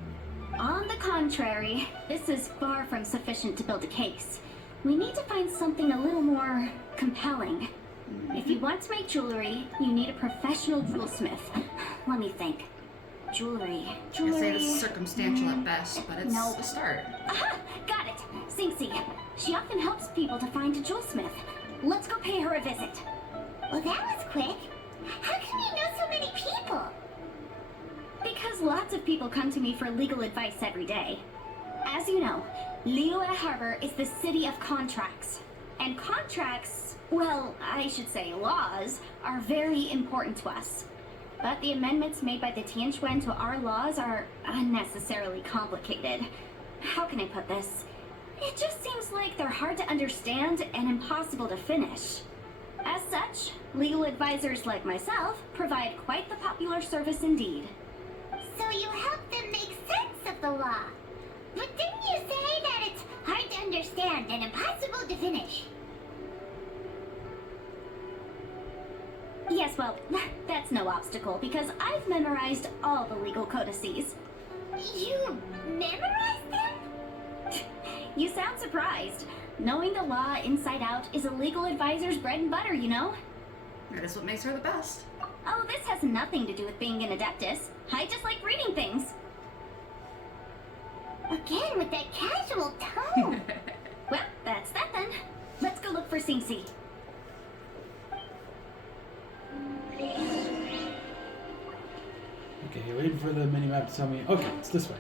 On the contrary, this is far from sufficient to build a case. We need to find something a little more compelling. If you want to make jewelry, you need a professional jewelsmith. Let me think. Jewelry. I say it's circumstantial at best, but it's No. a start. Aha! Got it! Singsi. She often helps people to find a jewelsmith. Let's go pay her a visit. Well, that was quick. How can we know so many people? Because lots of people come to me for legal advice every day. As you know, Liyue Harbor is the city of contracts. And contracts, well, I should say laws, are very important to us. But the amendments made by the Tianquan to our laws are unnecessarily complicated. How can I put this? It just seems like they're hard to understand and impossible to finish. As such, legal advisors like myself provide quite the popular service indeed. So you help them make sense of the law. But didn't you say that it's hard to understand and impossible to finish? Yes, well, that's no obstacle because I've memorized all the legal codices. You memorized them? You sound surprised. Knowing the law inside out is a legal advisor's bread and butter, you know? That is what makes her the best. Oh, this has nothing to do with being an adeptus. I just like reading things. Again with that casual tone. Well, that's that then. Let's go look for Singsi. Okay, waiting for the mini map to tell me. Okay, it's this way.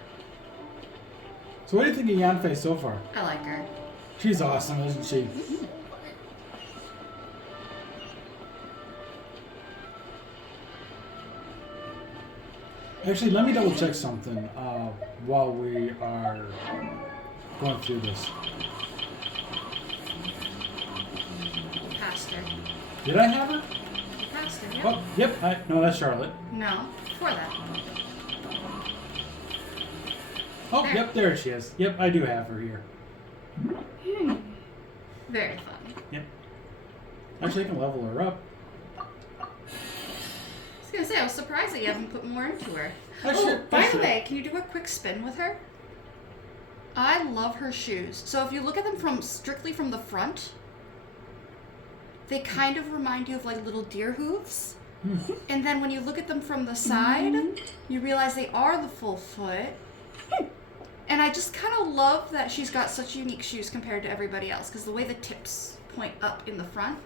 So what do you think of Yanfei so far? I like her. She's awesome, isn't she? Actually, let me double check something while we are going through this. Passed her. Did I have her? You passed her, yeah. Oh, yep. No, that's Charlotte. No, before that. Oh, There. yep, there she is. Yep, I do have her here. Very fun. Yep. Actually, I can level her up. I was gonna say, I was surprised that you haven't put more into her. I should- I By the should. way, can you do a quick spin with her? I love her shoes. So if you look at them from strictly from the front, they kind of remind you of like little deer hooves. And then when you look at them from the side, you realize they are the full foot. And I just kind of love that she's got such unique shoes compared to everybody else, because the way the tips point up in the front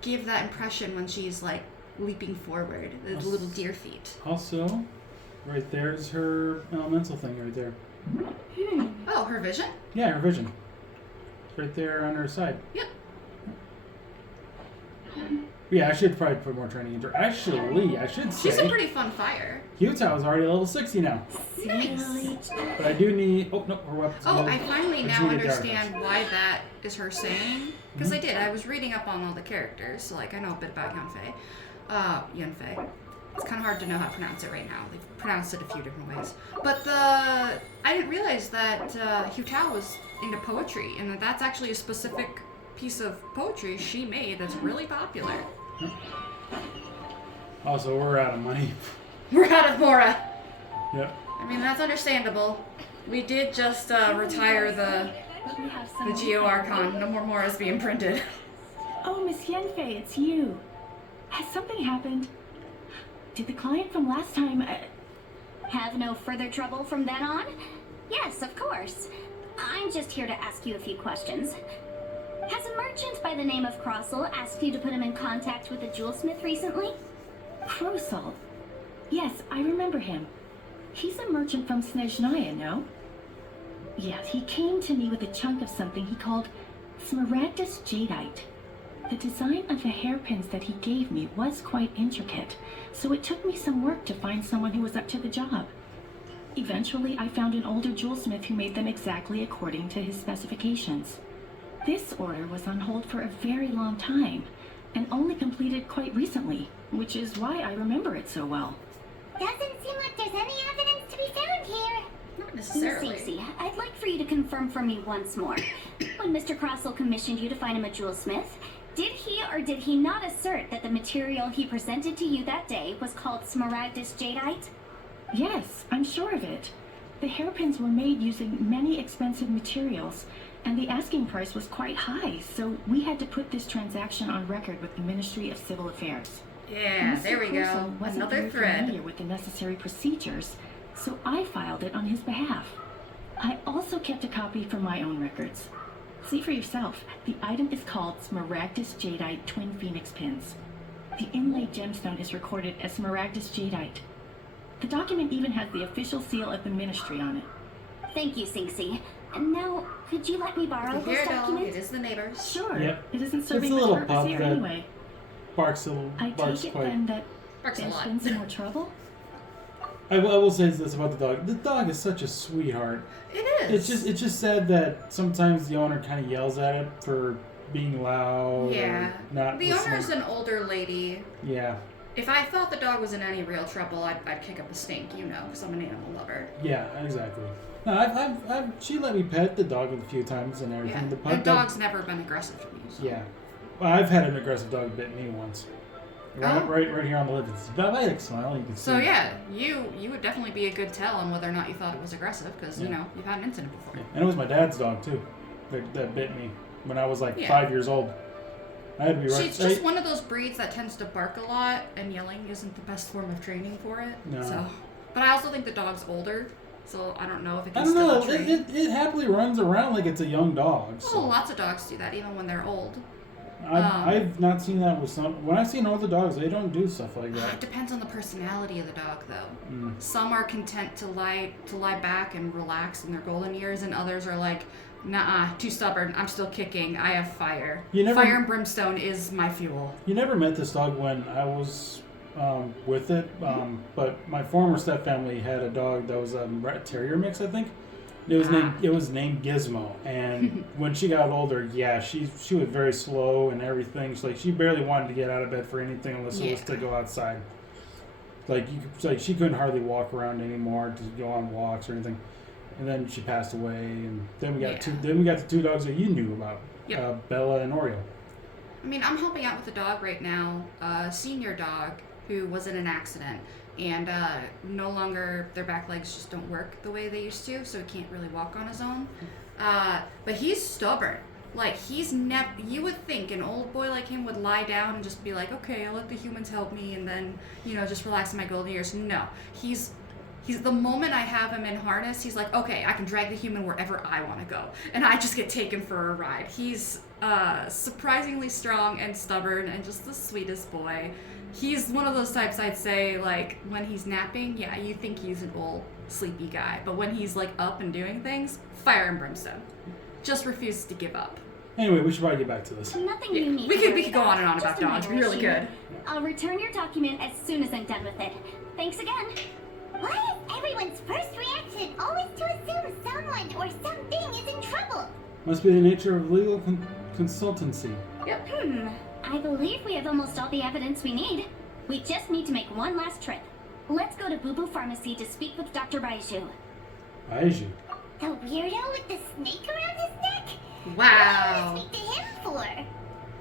give that impression when she's like leaping forward, the little deer feet. Also, right there's her elemental thing right there. Oh, her vision? Yeah, her vision. Right there on her side. Yep. Yeah, I should probably put more training into her. Actually, I should say... She's a pretty fun fighter. Hyutao is already level 60 now. Nice. But I do need... Oh, no, her weapons. Oh, I finally just now need a understand why that is her saying. Because I did. I was reading up on all the characters, so like I know a bit about Yanfei. Yanfei. It's kind of hard to know how to pronounce it right now. They've pronounced it a few different ways. But I didn't realize that Hyutao was into poetry, and that's actually a specific piece of poetry she made that's really popular. Also, we're out of money. We're out of Mora. Yep. I mean, that's understandable. We did just retire the Geo Archon. No more Moras being printed. Oh, Miss Yenfei, it's you. Has something happened? Did the client from last time... Have no further trouble from then on? Yes, of course. I'm just here to ask you a few questions. Has a merchant by the name of Crossel asked you to put him in contact with a jewelsmith recently? Krosel? Yes, I remember him. He's a merchant from Snezhnaya, no? Yes, he came to me with a chunk of something he called Smaragdus Jadeite. The design of the hairpins that he gave me was quite intricate, so it took me some work to find someone who was up to the job. Eventually, I found an older jewelsmith who made them exactly according to his specifications. This order was on hold for a very long time, and only completed quite recently, which is why I remember it so well. Doesn't seem like there's any evidence to be found here. Not Miss necessarily. Cece, I'd like for you to confirm for me once more. When Mr. Crossel commissioned you to find him a jewelsmith, did he or did he not assert that the material he presented to you that day was called Smaragdus Jadeite? Yes, I'm sure of it. The hairpins were made using many expensive materials, and the asking price was quite high, so we had to put this transaction on record with the Ministry of Civil Affairs. Yeah, Mr. there we Krosel go. wasn't Another very thread. familiar with the necessary procedures, so I filed it on his behalf. I also kept a copy for my own records. See for yourself, the item is called Smaragdus Jadeite Twin Phoenix Pins. The inlaid gemstone is recorded as Smaragdus Jadeite. The document even has the official seal of the ministry on it. Thank you, Cinxie. Now, could you let me borrow Here, this dog. document? It is the neighbors. Sure, Yep. it isn't It's serving a much little purpose pub here that anyway. barks a little. I Barks take it quite. then that Barks a there's lot. been some more trouble? I will say this about the dog. The dog is such a sweetheart. It is. It's just sad that sometimes the owner kind of yells at it for being loud. Yeah. Or not The listening. owner's an older lady. Yeah. If I thought the dog was in any real trouble, I'd kick up a stink, you know, because I'm an animal lover. Yeah. Exactly. No, she let me pet the dog a few times and everything. Yeah. The The dog's never been aggressive to me. So. Yeah. Well, I've had an aggressive dog bit me once. Right, Oh. right here on the lip. It's about my smile. You can see. So yeah, you would definitely be a good tell on whether or not you thought it was aggressive, because you Yeah. know you've had an incident before. Yeah. And it was my dad's dog too, that bit me when I was like Yeah. 5 years old. I had to be right. She's just one of those breeds that tends to bark a lot, and yelling isn't the best form of training for it. No. So, but I also think the dog's older, so I don't know if it I can don't know. still train. It happily runs around like it's a young dog. So. Well, lots of dogs do that, even when they're old. I've not seen that with some. When I've seen other dogs, they don't do stuff like It that. depends on the personality of the dog, though. Some are content to lie back and relax in their golden years, and others are like, nah, too stubborn. I'm still kicking. I have fire. Fire and brimstone is my fuel. You never met this dog when I was with it, but my former stepfamily had a dog that was a Rat Terrier mix, I think. It was named Gizmo, and when she got older, yeah, she was very slow and everything. She barely wanted to get out of bed for anything unless it was to go outside. She couldn't hardly walk around anymore to go on walks or anything. And then she passed away, and then we got the two dogs that you knew about, Bella and Oreo. I mean, I'm helping out with a dog right now, a senior dog who was in an accident. And no longer, their back legs just don't work the way they used to, so he can't really walk on his own. But he's stubborn. Like, you would think an old boy like him would lie down and just be like, okay, I'll let the humans help me, and then, just relax in my golden years. No. He's the moment I have him in harness, he's like, okay, I can drag the human wherever I want to go. And I just get taken for a ride. He's surprisingly strong and stubborn and just the sweetest boy. He's one of those types I'd say, like, when he's napping, yeah, you think he's an old, sleepy guy. But when he's, like, up and doing things, fire and brimstone. Just refuses to give up. Anyway, we should probably get back to this. Nothing you need. We could go on and on about dogs. We really could. I'll return your document as soon as I'm done with it. Thanks again. Why is everyone's first reaction always to assume someone or something is in trouble? Must be the nature of legal consultancy. Yep. I believe we have almost all the evidence we need. We just need to make one last trip. Let's go to Boo Boo Pharmacy to speak with Dr. Baiju. Baiju? The weirdo with the snake around his neck? Wow. What do you want to speak to him for?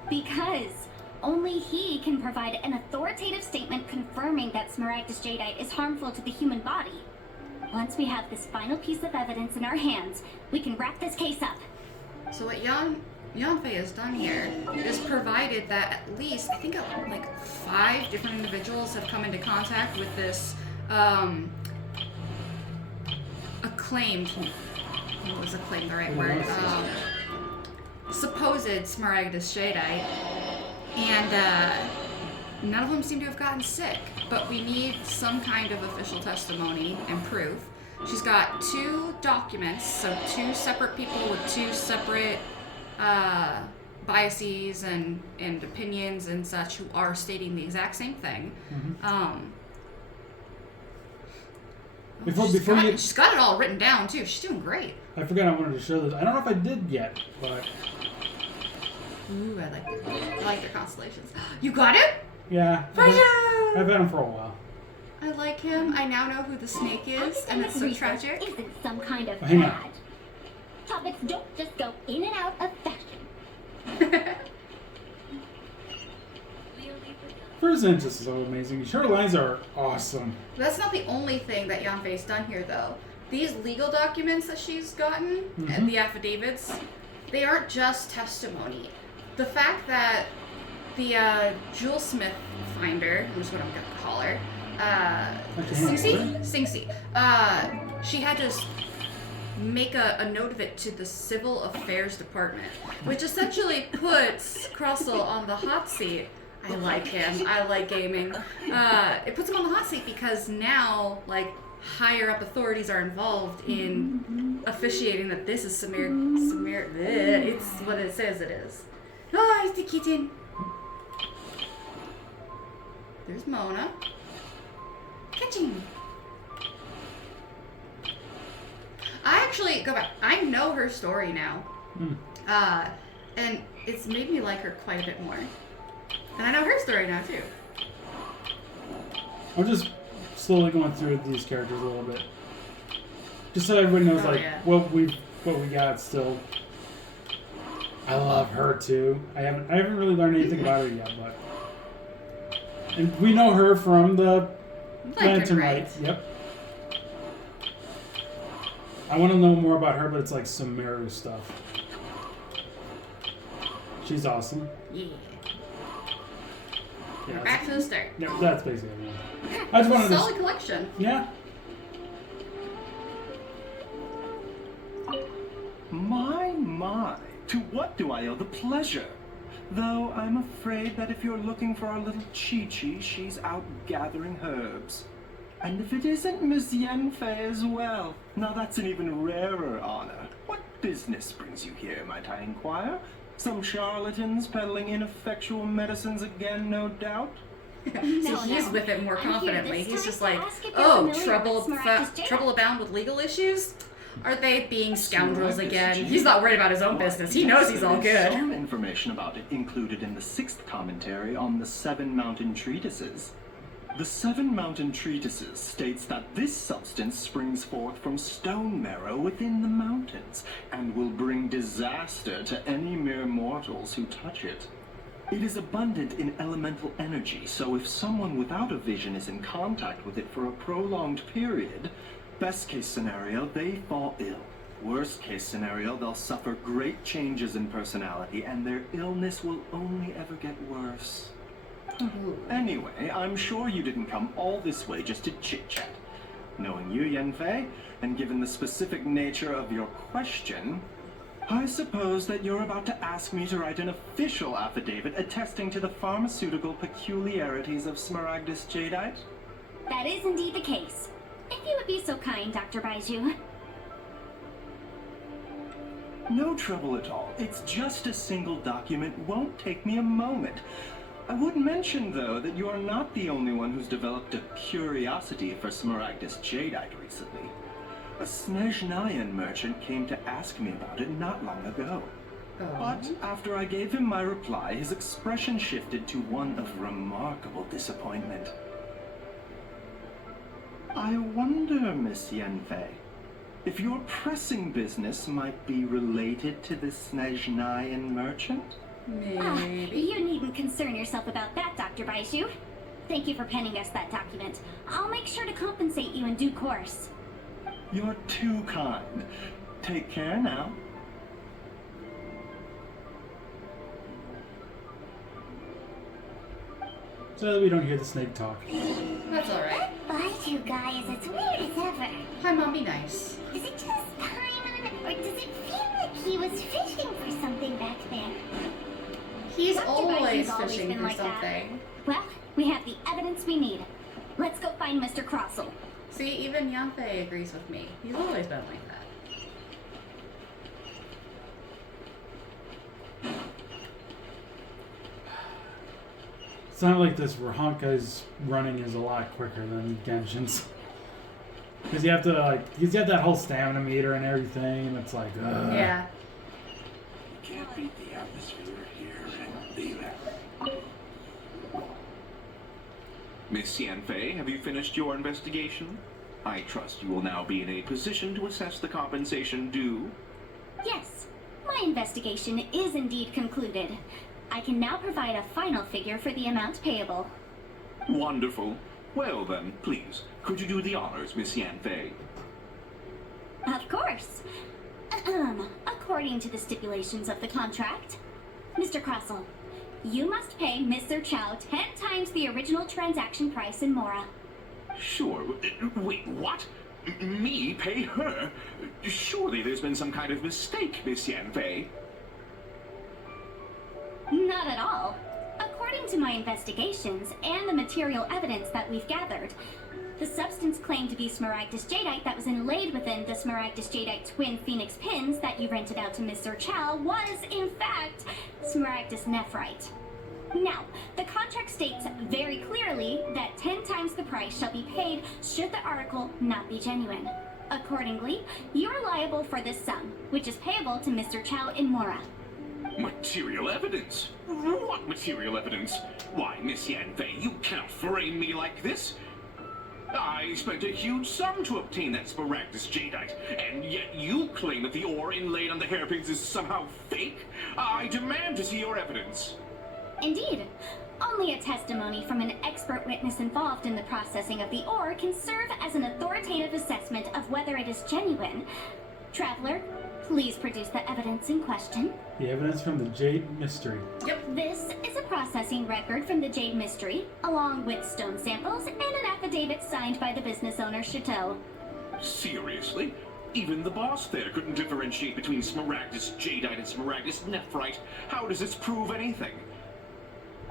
Because only he can provide an authoritative statement confirming that Smaragdus Jadeite is harmful to the human body. Once we have this final piece of evidence in our hands, we can wrap this case up. So what Yanfei has done here is provided that at least, I think, like 5 different individuals have come into contact with this acclaimed, what was acclaimed the right word? Supposed Smaragdus Jadeite, and none of them seem to have gotten sick, but we need some kind of official testimony and proof. She's got 2 documents, so 2 separate people with 2 separate biases and opinions and such who are stating the exact same thing. She's got it all written down too. She's doing great. I forgot I wanted to show this. I don't know if I did yet, but... Ooh, I like their constellations. You got it? Yeah. I've had him for a while. I like him. I now know who the snake is, and it's so tragic. Isn't some kind of Hang on. fad. Topics don't just go in and out of fashion. First Inch is so amazing. Her lines are awesome. That's not the only thing that Yanfei's done here, though. These legal documents that she's gotten, and the affidavits, they aren't just testimony. The fact that the jewel smith finder, which is what I'm going to call her, Singsi, she had to make a note of it to the Civil Affairs Department, which essentially puts Crossel on the hot seat. I like him. I like gaming. It puts him on the hot seat because now, like, higher up authorities are involved in officiating that this is it's what it says it is. Oh, it's the kitten. There's Mona. Catching. I actually, go back, I know her story now. And it's made me like her quite a bit more. And I know her story now, too. I'm just slowly going through these characters a little bit. Just so everybody knows, what we got still. I love her, too. I haven't really learned anything about her yet, but... And we know her from the Lantern Light. Yep. I want to know more about her, but it's like Sumeru stuff. She's awesome. Yeah. Yeah, back to the start. Yeah, that's basically it. I just wanted to... Solid collection. Yeah. My. To what do I owe the pleasure? Though I'm afraid that if you're looking for our little Chi-Chi, she's out gathering herbs. And if it isn't Miss Yanfei as well, now that's an even rarer honor. What business brings you here, might I inquire? Some charlatans peddling ineffectual medicines again, no doubt? So he's with it more confidently. He's just like, oh, trouble abound with legal issues? Are they being scoundrels again? He's not worried about his own business. He knows he's all good. Some information about it included in the 6th commentary on the 7 Mountain Treatises. The 7 Mountain Treatises states that this substance springs forth from stone marrow within the mountains and will bring disaster to any mere mortals who touch it. It is abundant in elemental energy, so if someone without a vision is in contact with it for a prolonged period, best case scenario, they fall ill. Worst case scenario, they'll suffer great changes in personality and their illness will only ever get worse. Anyway, I'm sure you didn't come all this way just to chit-chat. Knowing you, Yanfei, and given the specific nature of your question, I suppose that you're about to ask me to write an official affidavit attesting to the pharmaceutical peculiarities of Smaragdus jadeite? That is indeed the case. If you would be so kind, Dr. Baiju. No trouble at all. It's just a single document. Won't take me a moment. I would mention, though, that you are not the only one who's developed a curiosity for Smaragdus jadeite recently. A Snezhnayan merchant came to ask me about it not long ago. But after I gave him my reply, his expression shifted to one of remarkable disappointment. I wonder, Miss Yanfei, if your pressing business might be related to the Snezhnayan merchant? Maybe. You needn't concern yourself about that, Dr. Baiju. Thank you for penning us that document. I'll make sure to compensate you in due course. You're too kind. Take care now. So that we don't hear the snake talk. That's alright. Baiju guy is as weird as ever. Hi, Mom, be nice. Is it just Paimon, or does it feel like he was fishing for something back there? He's Dr. always Baiju's fishing been for like that. something. Well, we have the evidence we need. Let's go find Mr. Crossell. See, even Yanfei agrees with me. He's always been like that. It's not like this where Honka's running is a lot quicker than Genshin's. Because you have that whole stamina meter and everything, and it's like, Yeah. You can't beat the atmosphere here and leave it. Miss Yanfei, have you finished your investigation? I trust you will now be in a position to assess the compensation due. Yes, my investigation is indeed concluded. I can now provide a final figure for the amount payable. Wonderful. Well then, please, could you do the honors, Miss Yanfei? Of course. According to the stipulations of the contract, Mr. Crossell, you must pay Mr. Chow 10 times the original transaction price in Mora. Sure. Wait, what? Me pay her? Surely there's been some kind of mistake, Miss Yanfei. Not at all. According to my investigations and the material evidence that we've gathered, the substance claimed to be Smaragdus jadeite that was inlaid within the Smaragdus jadeite twin phoenix pins that you rented out to Mr. Chow was, in fact, Smaragdus nephrite. Now, the contract states very clearly that 10 times the price shall be paid should the article not be genuine. Accordingly, you are liable for this sum, which is payable to Mr. Chow in Mora. Material evidence? What material evidence? Why, Miss Yanfei, you cannot frame me like this. I spent a huge sum to obtain that Smaragdus jadeite, and yet you claim that the ore inlaid on the hairpins is somehow fake? I demand to see your evidence. Indeed. Only a testimony from an expert witness involved in the processing of the ore can serve as an authoritative assessment of whether it is genuine. Traveler, please produce the evidence in question. The evidence from the Jade Mystery. Yep. This is a processing record from the Jade Mystery, along with stone samples and an affidavit signed by the business owner, Chateau. Seriously? Even the boss there couldn't differentiate between Smaragdus Jadeite and Smaragdus Nephrite. How does this prove anything?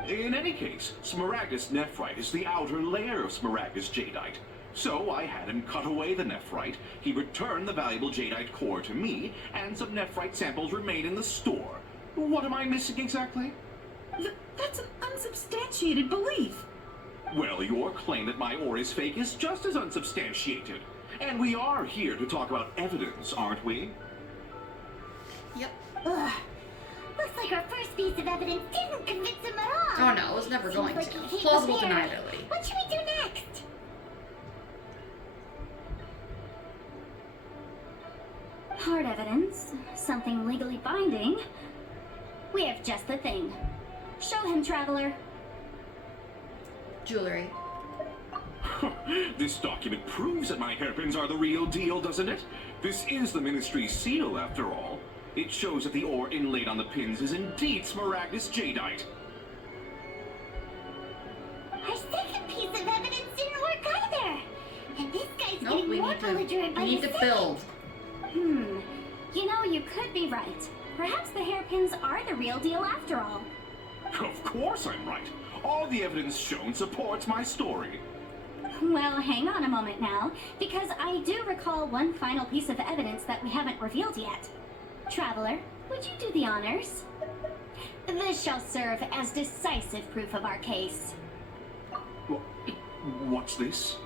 In any case, Smaragdus Nephrite is the outer layer of Smaragdus Jadeite. So I had him cut away the Nephrite, he returned the valuable Jadeite core to me, and some Nephrite samples remain in the store. What am I missing exactly? That's an unsubstantiated belief. Well, your claim that my ore is fake is just as unsubstantiated. And we are here to talk about evidence, aren't we? Yep. Ugh. Looks like our first piece of evidence didn't convince him at all. Oh no, it was never going Seems to. like he hates Plausible the bear. deniability. What should we do next? Hard evidence, something legally binding. We have just the thing. Show him, Traveler. Jewelry. This document proves that my hairpins are the real deal, doesn't it? This is the Ministry's seal, after all. It shows that the ore inlaid on the pins is indeed Smaragdus Jadeite. Our second piece of evidence didn't work either. And this guy's Nope, getting we more belligerent by need the to second. build. You know, you could be right. Perhaps the hairpins are the real deal after all. Of course I'm right. All the evidence shown supports my story. Well, hang on a moment now, because I do recall one final piece of evidence that we haven't revealed yet. Traveler, would you do the honors? This shall serve as decisive proof of our case. What's this?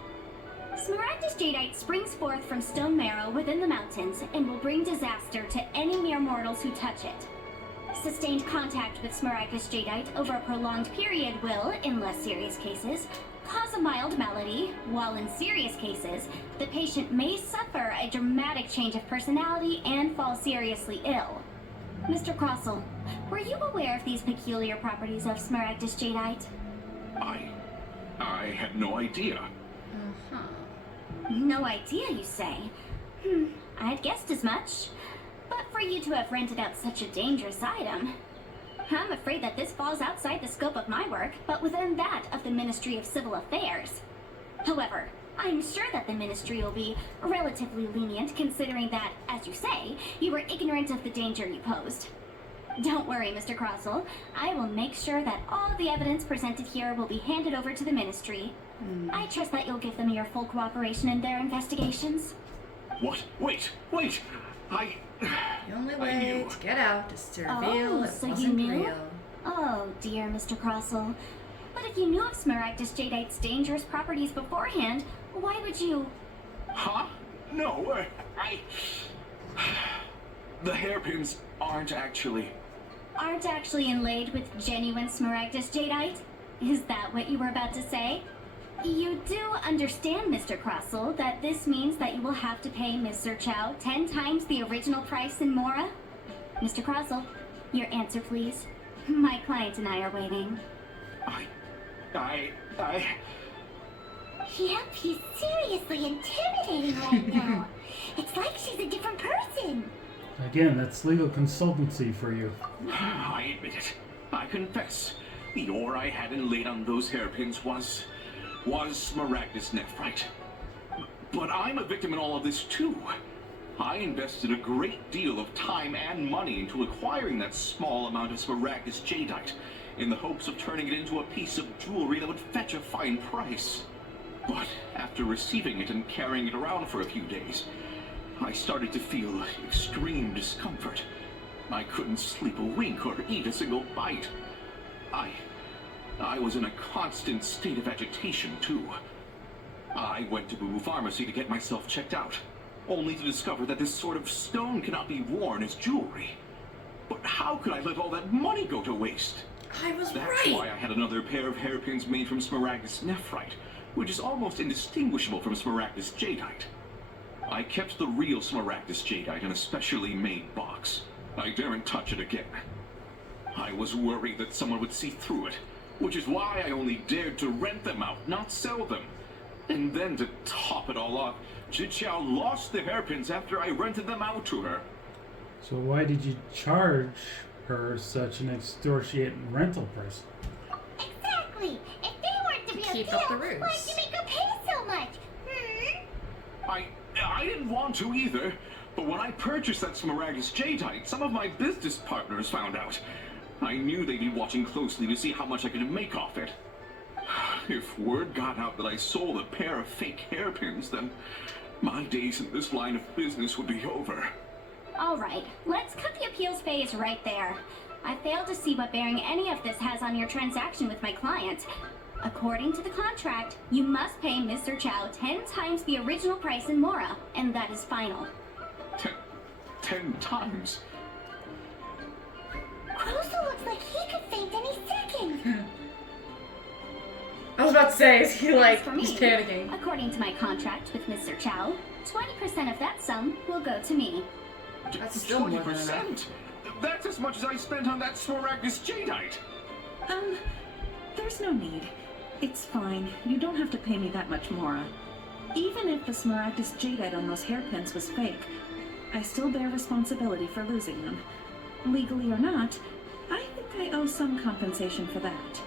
Smaragdus Jadeite springs forth from stone marrow within the mountains and will bring disaster to any mere mortals who touch it. Sustained contact with Smaragdus Jadeite over a prolonged period will, in less serious cases, cause a mild malady, while in serious cases, the patient may suffer a dramatic change of personality and fall seriously ill. Mr. Crossell, were you aware of these peculiar properties of Smaragdus Jadeite? I had no idea. No idea, you say? I'd guessed as much. But for you to have rented out such a dangerous item, I'm afraid that this falls outside the scope of my work, but within that of the Ministry of Civil Affairs. However, I'm sure that the Ministry will be relatively lenient considering that, as you say, you were ignorant of the danger you posed. Don't worry, Mr. Crossell. I will make sure that all of the evidence presented here will be handed over to the Ministry. I trust that you'll give them your full cooperation in their investigations. What? Wait! The only I way knew. to get out is to reveal it so you wasn't knew? real. Oh, dear Mr. Crossell. But if you knew of Smaragdus Jadeite's dangerous properties beforehand, why would you... Huh? No, The hairpins aren't actually inlaid with genuine Smaragdus Jadeite? Is that what you were about to say? You do understand, Mr. Crossell, that this means that you will have to pay Ms. Zerchow 10 times the original price in Mora? Mr. Crossell, your answer, please. My client and I are waiting. Yep, he's seriously intimidating right now. It's like she's a different person. Again, that's legal consultancy for you. I admit it. I confess. The ore I had inlaid on those hairpins was Smaragdus Nephrite. But I'm a victim in all of this too. I invested a great deal of time and money into acquiring that small amount of Smaragdus Jadeite in the hopes of turning it into a piece of jewelry that would fetch a fine price. But after receiving it and carrying it around for a few days, I started to feel extreme discomfort. I couldn't sleep a wink or eat a single bite. I was in a constant state of agitation, too. I went to Boo Pharmacy to get myself checked out, only to discover that this sort of stone cannot be worn as jewelry. But how could I let all that money go to waste? I was That's right. why I had another pair of hairpins made from Smaragdus Nephrite, which is almost indistinguishable from Smaragdus Jadeite. I kept the real Smaragdus Jadeite in a specially made box. I daren't touch it again. I was worried that someone would see through it, which is why I only dared to rent them out, not sell them. And then to top it all off, Zhiqiao lost the hairpins after I rented them out to her. So why did you charge her such an extortionate rental price? Exactly. If they weren't the real Keep deal, up the ruse. why'd you make her pay so much? I didn't want to either. But when I purchased that Smaragdus Jadeite, some of my business partners found out. I knew they'd be watching closely to see how much I could make off it. If word got out that I sold a pair of fake hairpins, then my days in this line of business would be over. Alright, let's cut the appeals phase right there. I failed to see what bearing any of this has on your transaction with my client. According to the contract, you must pay Mr. Chow 10 times the original price in Mora, and that is final. 10 times? Croso looks like he could faint any second. I was about to say, is he As for he's me, panicking? according to my contract with Mr. Chow, 20% of that sum will go to me. That's still more than enough. 20%? That's as much as I spent on that Smaragdus Jadeite. There's no need. It's fine. You don't have to pay me that much more. Even if the Smaragdus Jadeite on those hairpins was fake, I still bear responsibility for losing them. Legally or not, I think I owe some compensation for that.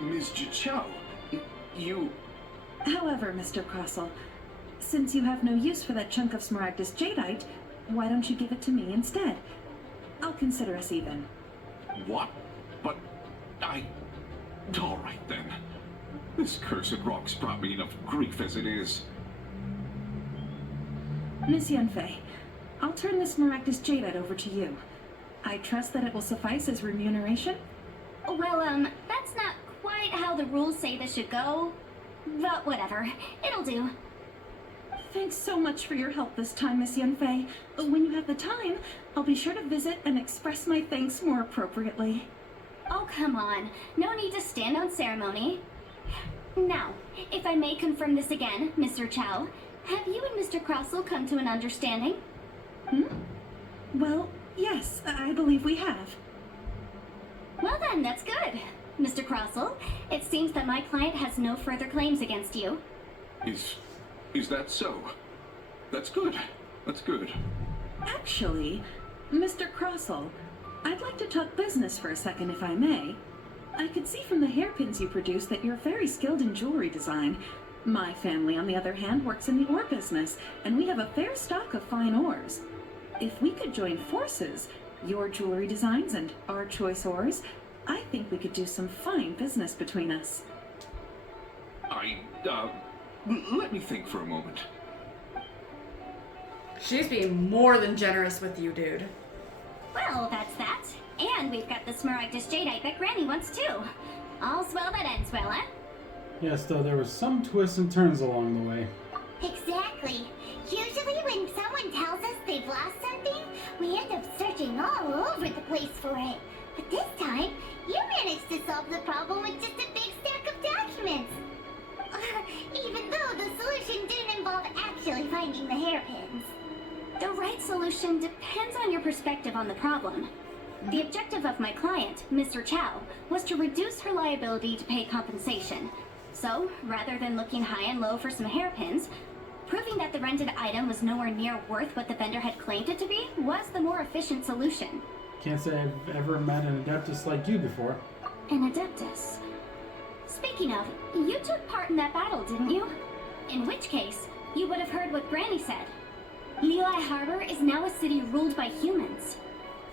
Ms. Chow, you... However, Mr. Crossell, since you have no use for that chunk of Smaragdus Jadeite, why don't you give it to me instead? I'll consider us even. What? But all right then. This cursed rock's brought me enough grief as it is. Miss Yanfei, I'll turn this Smaragdus Jadeite over to you. I trust that it will suffice as remuneration? Well, that's not quite how the rules say this should go. But whatever, it'll do. Thanks so much for your help this time, Miss Yanfei. When you have the time, I'll be sure to visit and express my thanks more appropriately. Oh, come on. No need to stand on ceremony. Now, if I may confirm this again, Mr. Chow, have you and Mr. Crossell come to an understanding? Well, yes, I believe we have. Well then, that's good. Mr. Crossell, it seems that my client has no further claims against you. Is that so? That's good. That's good. Actually, Mr. Crossell, I'd like to talk business for a second, if I may. I could see from the hairpins you produce that you're very skilled in jewelry design. My family, on the other hand, works in the ore business, and we have a fair stock of fine ores. If we could join forces, your jewelry designs and our choice ores, I think we could do some fine business between us. Let me think for a moment. She's being more than generous with you, dude. Well, that's that. And we've got the Smaragdus Jadeite that Granny wants too. All's well that ends well, eh? Yes, though there was some twists and turns along the way. Exactly. Usually when someone tells us they've lost something, we end up searching all over the place for it. But this time, you managed to solve the problem with just a big stack of documents. Even though the solution didn't involve actually finding the hairpins. The right solution depends on your perspective on the problem. The objective of my client, Mr. Chow, was to reduce her liability to pay compensation. So, rather than looking high and low for some hairpins, proving that the rented item was nowhere near worth what the vendor had claimed it to be was the more efficient solution. Can't say I've ever met an Adeptus like you before. An Adeptus. Speaking of, you took part in that battle, didn't you? In which case, you would have heard what Granny said. Liyue Harbor is now a city ruled by humans.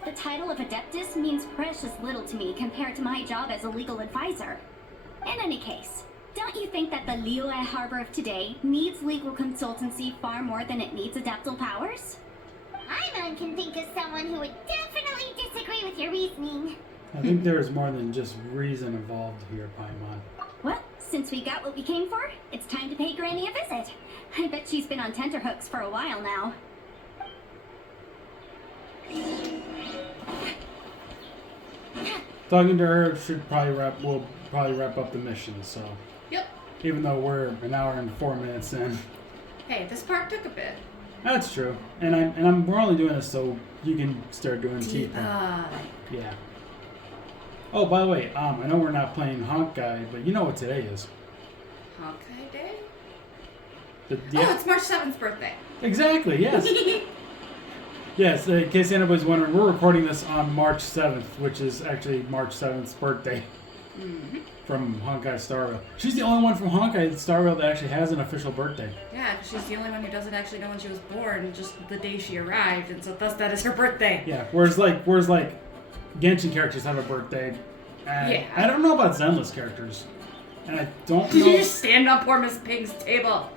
The title of Adeptus means precious little to me compared to my job as a legal advisor. In any case, don't you think that the Liyue Harbor of today needs legal consultancy far more than it needs adeptal powers? Paimon can think of someone who would definitely disagree with your reasoning. I think there's more than just reason involved here, Paimon. Well, since we got what we came for, it's time to pay Granny a visit. I bet she's been on tenterhooks for a while now. Talking to her will probably wrap up the mission, so. Yep. Even though we're an hour and 4 minutes in. Hey, this part took a bit. That's true. And we're only doing this so you can start doing T-Pump. Yeah. Oh, by the way, I know we're not playing Honkai, but you know what today is. Honkai Day? Yeah. Oh, it's March 7th birthday. Exactly, yes. Yes, in case anybody's wondering, we're recording this on March 7th, which is actually March 7th's birthday. from Honkai Star Rail. She's the only one from Honkai Star Rail that actually has an official birthday. Yeah, she's the only one who doesn't actually know when she was born, just the day she arrived, and so thus that is her birthday. Yeah, whereas Genshin characters have a birthday. And I don't know about Zenless characters. And I don't know. You just stand on poor Miss Pig's table.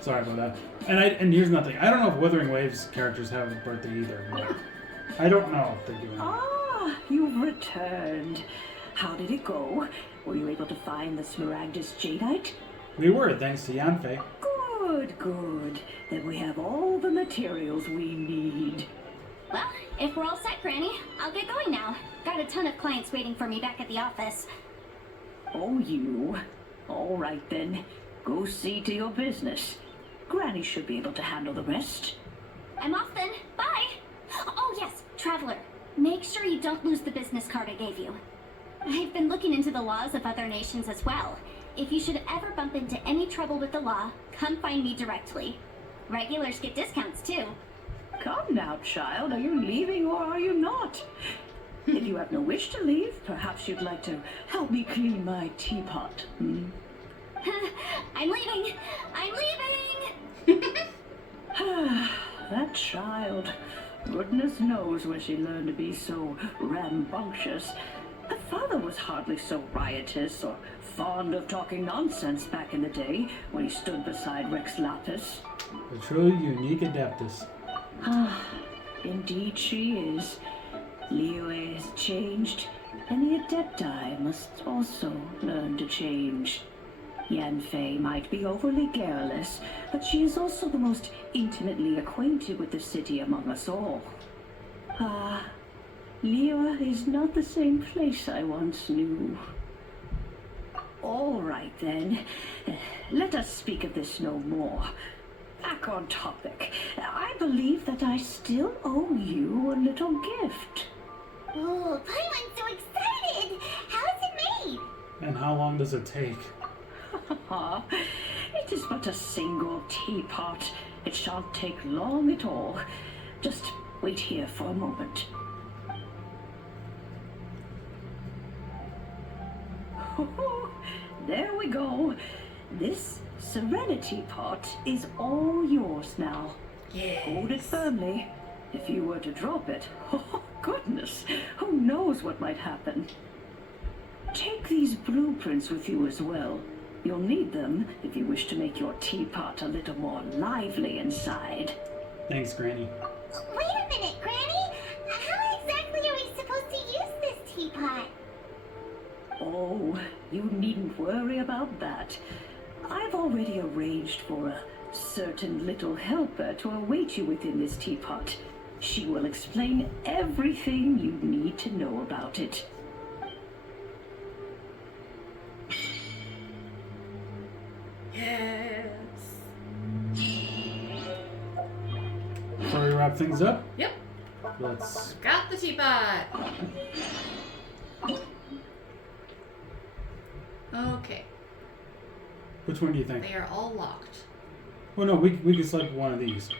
Sorry about that. And here's nothing. I don't know if Wuthering Waves characters have a birthday either. But I don't know if they do. Ah, you've returned. How did it go? Were you able to find the Smaragdus Jadeite? We were, thanks to Yanfei. Good, good. Then we have all the materials we need. Well, if we're all set, Granny, I'll get going now. Got a ton of clients waiting for me back at the office. Oh, you. All right, then. Go see to your business. Granny should be able to handle the rest. I'm off then. Bye. Oh, yes, Traveler. Make sure you don't lose the business card I gave you. I've been looking into the laws of other nations as well. If you should ever bump into any trouble with the law, come find me directly. Regulars get discounts, too. Come now, child. Are you leaving or are you not? If you have no wish to leave, perhaps you'd like to help me clean my teapot. I'm leaving! I'm leaving! That child. Goodness knows where she learned to be so rambunctious. Her father was hardly so riotous or fond of talking nonsense back in the day when he stood beside Rex Lapis. A truly unique Adeptus. Indeed she is. Liyue has changed, and the Adepti must also learn to change. Yanfei might be overly garrulous, but she is also the most intimately acquainted with the city among us all. Liyue is not the same place I once knew. All right, then. Let us speak of this no more. Back on topic. I believe that I still owe you a little gift. Oh, Paimon's so excited! How is it made? And how long does it take? It is but a single teapot. It shan't take long at all. Just wait here for a moment. There we go. This Serenity pot is all yours now. Yes. Hold it firmly. If you were to drop it, oh goodness, who knows what might happen. Take these blueprints with you as well. You'll need them if you wish to make your teapot a little more lively inside. Thanks, Granny. Wait a minute, Granny! How exactly are we supposed to use this teapot? Oh, you needn't worry about that. I've already arranged for a certain little helper to await you within this teapot. She will explain everything you need to know about it. Yes. Before we wrap things up, Yep. let's... Got the teapot. Okay. Which one do you think? They are all locked. Well, no, we can select one of these.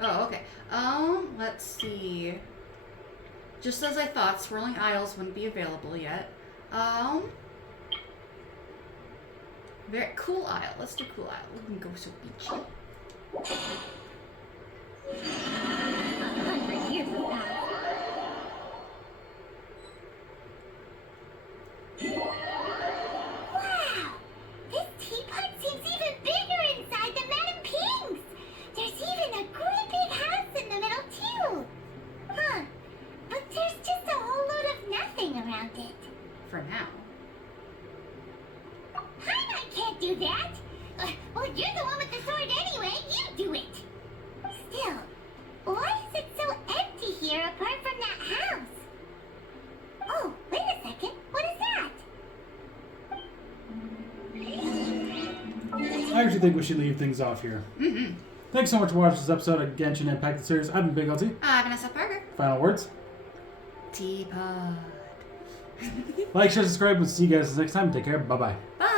Oh, okay. Let's see. Just as I thought, Swirling Isles wouldn't be available yet. Very Cool Isle. Let's do Cool Isle. We can go so beachy. 100 years of that. Wow! This teapot seems even bigger inside than Madame Ping's! There's even a great big house in the middle, too! Huh. But there's just a whole load of nothing around it. For now. I can't do that! Well, you're the one with the sword anyway. You do it! Still, why is it so empty here apart from that house? Oh, wait a second. What is that? I actually think we should leave things off here. Mm-hmm. Thanks so much for watching this episode of Genshin Impact the Series. I've been Big LT. I'm Vanessa Parker. Final words? Teapot. Like, share, subscribe. We'll see you guys next time. Take care. Bye-bye. Bye.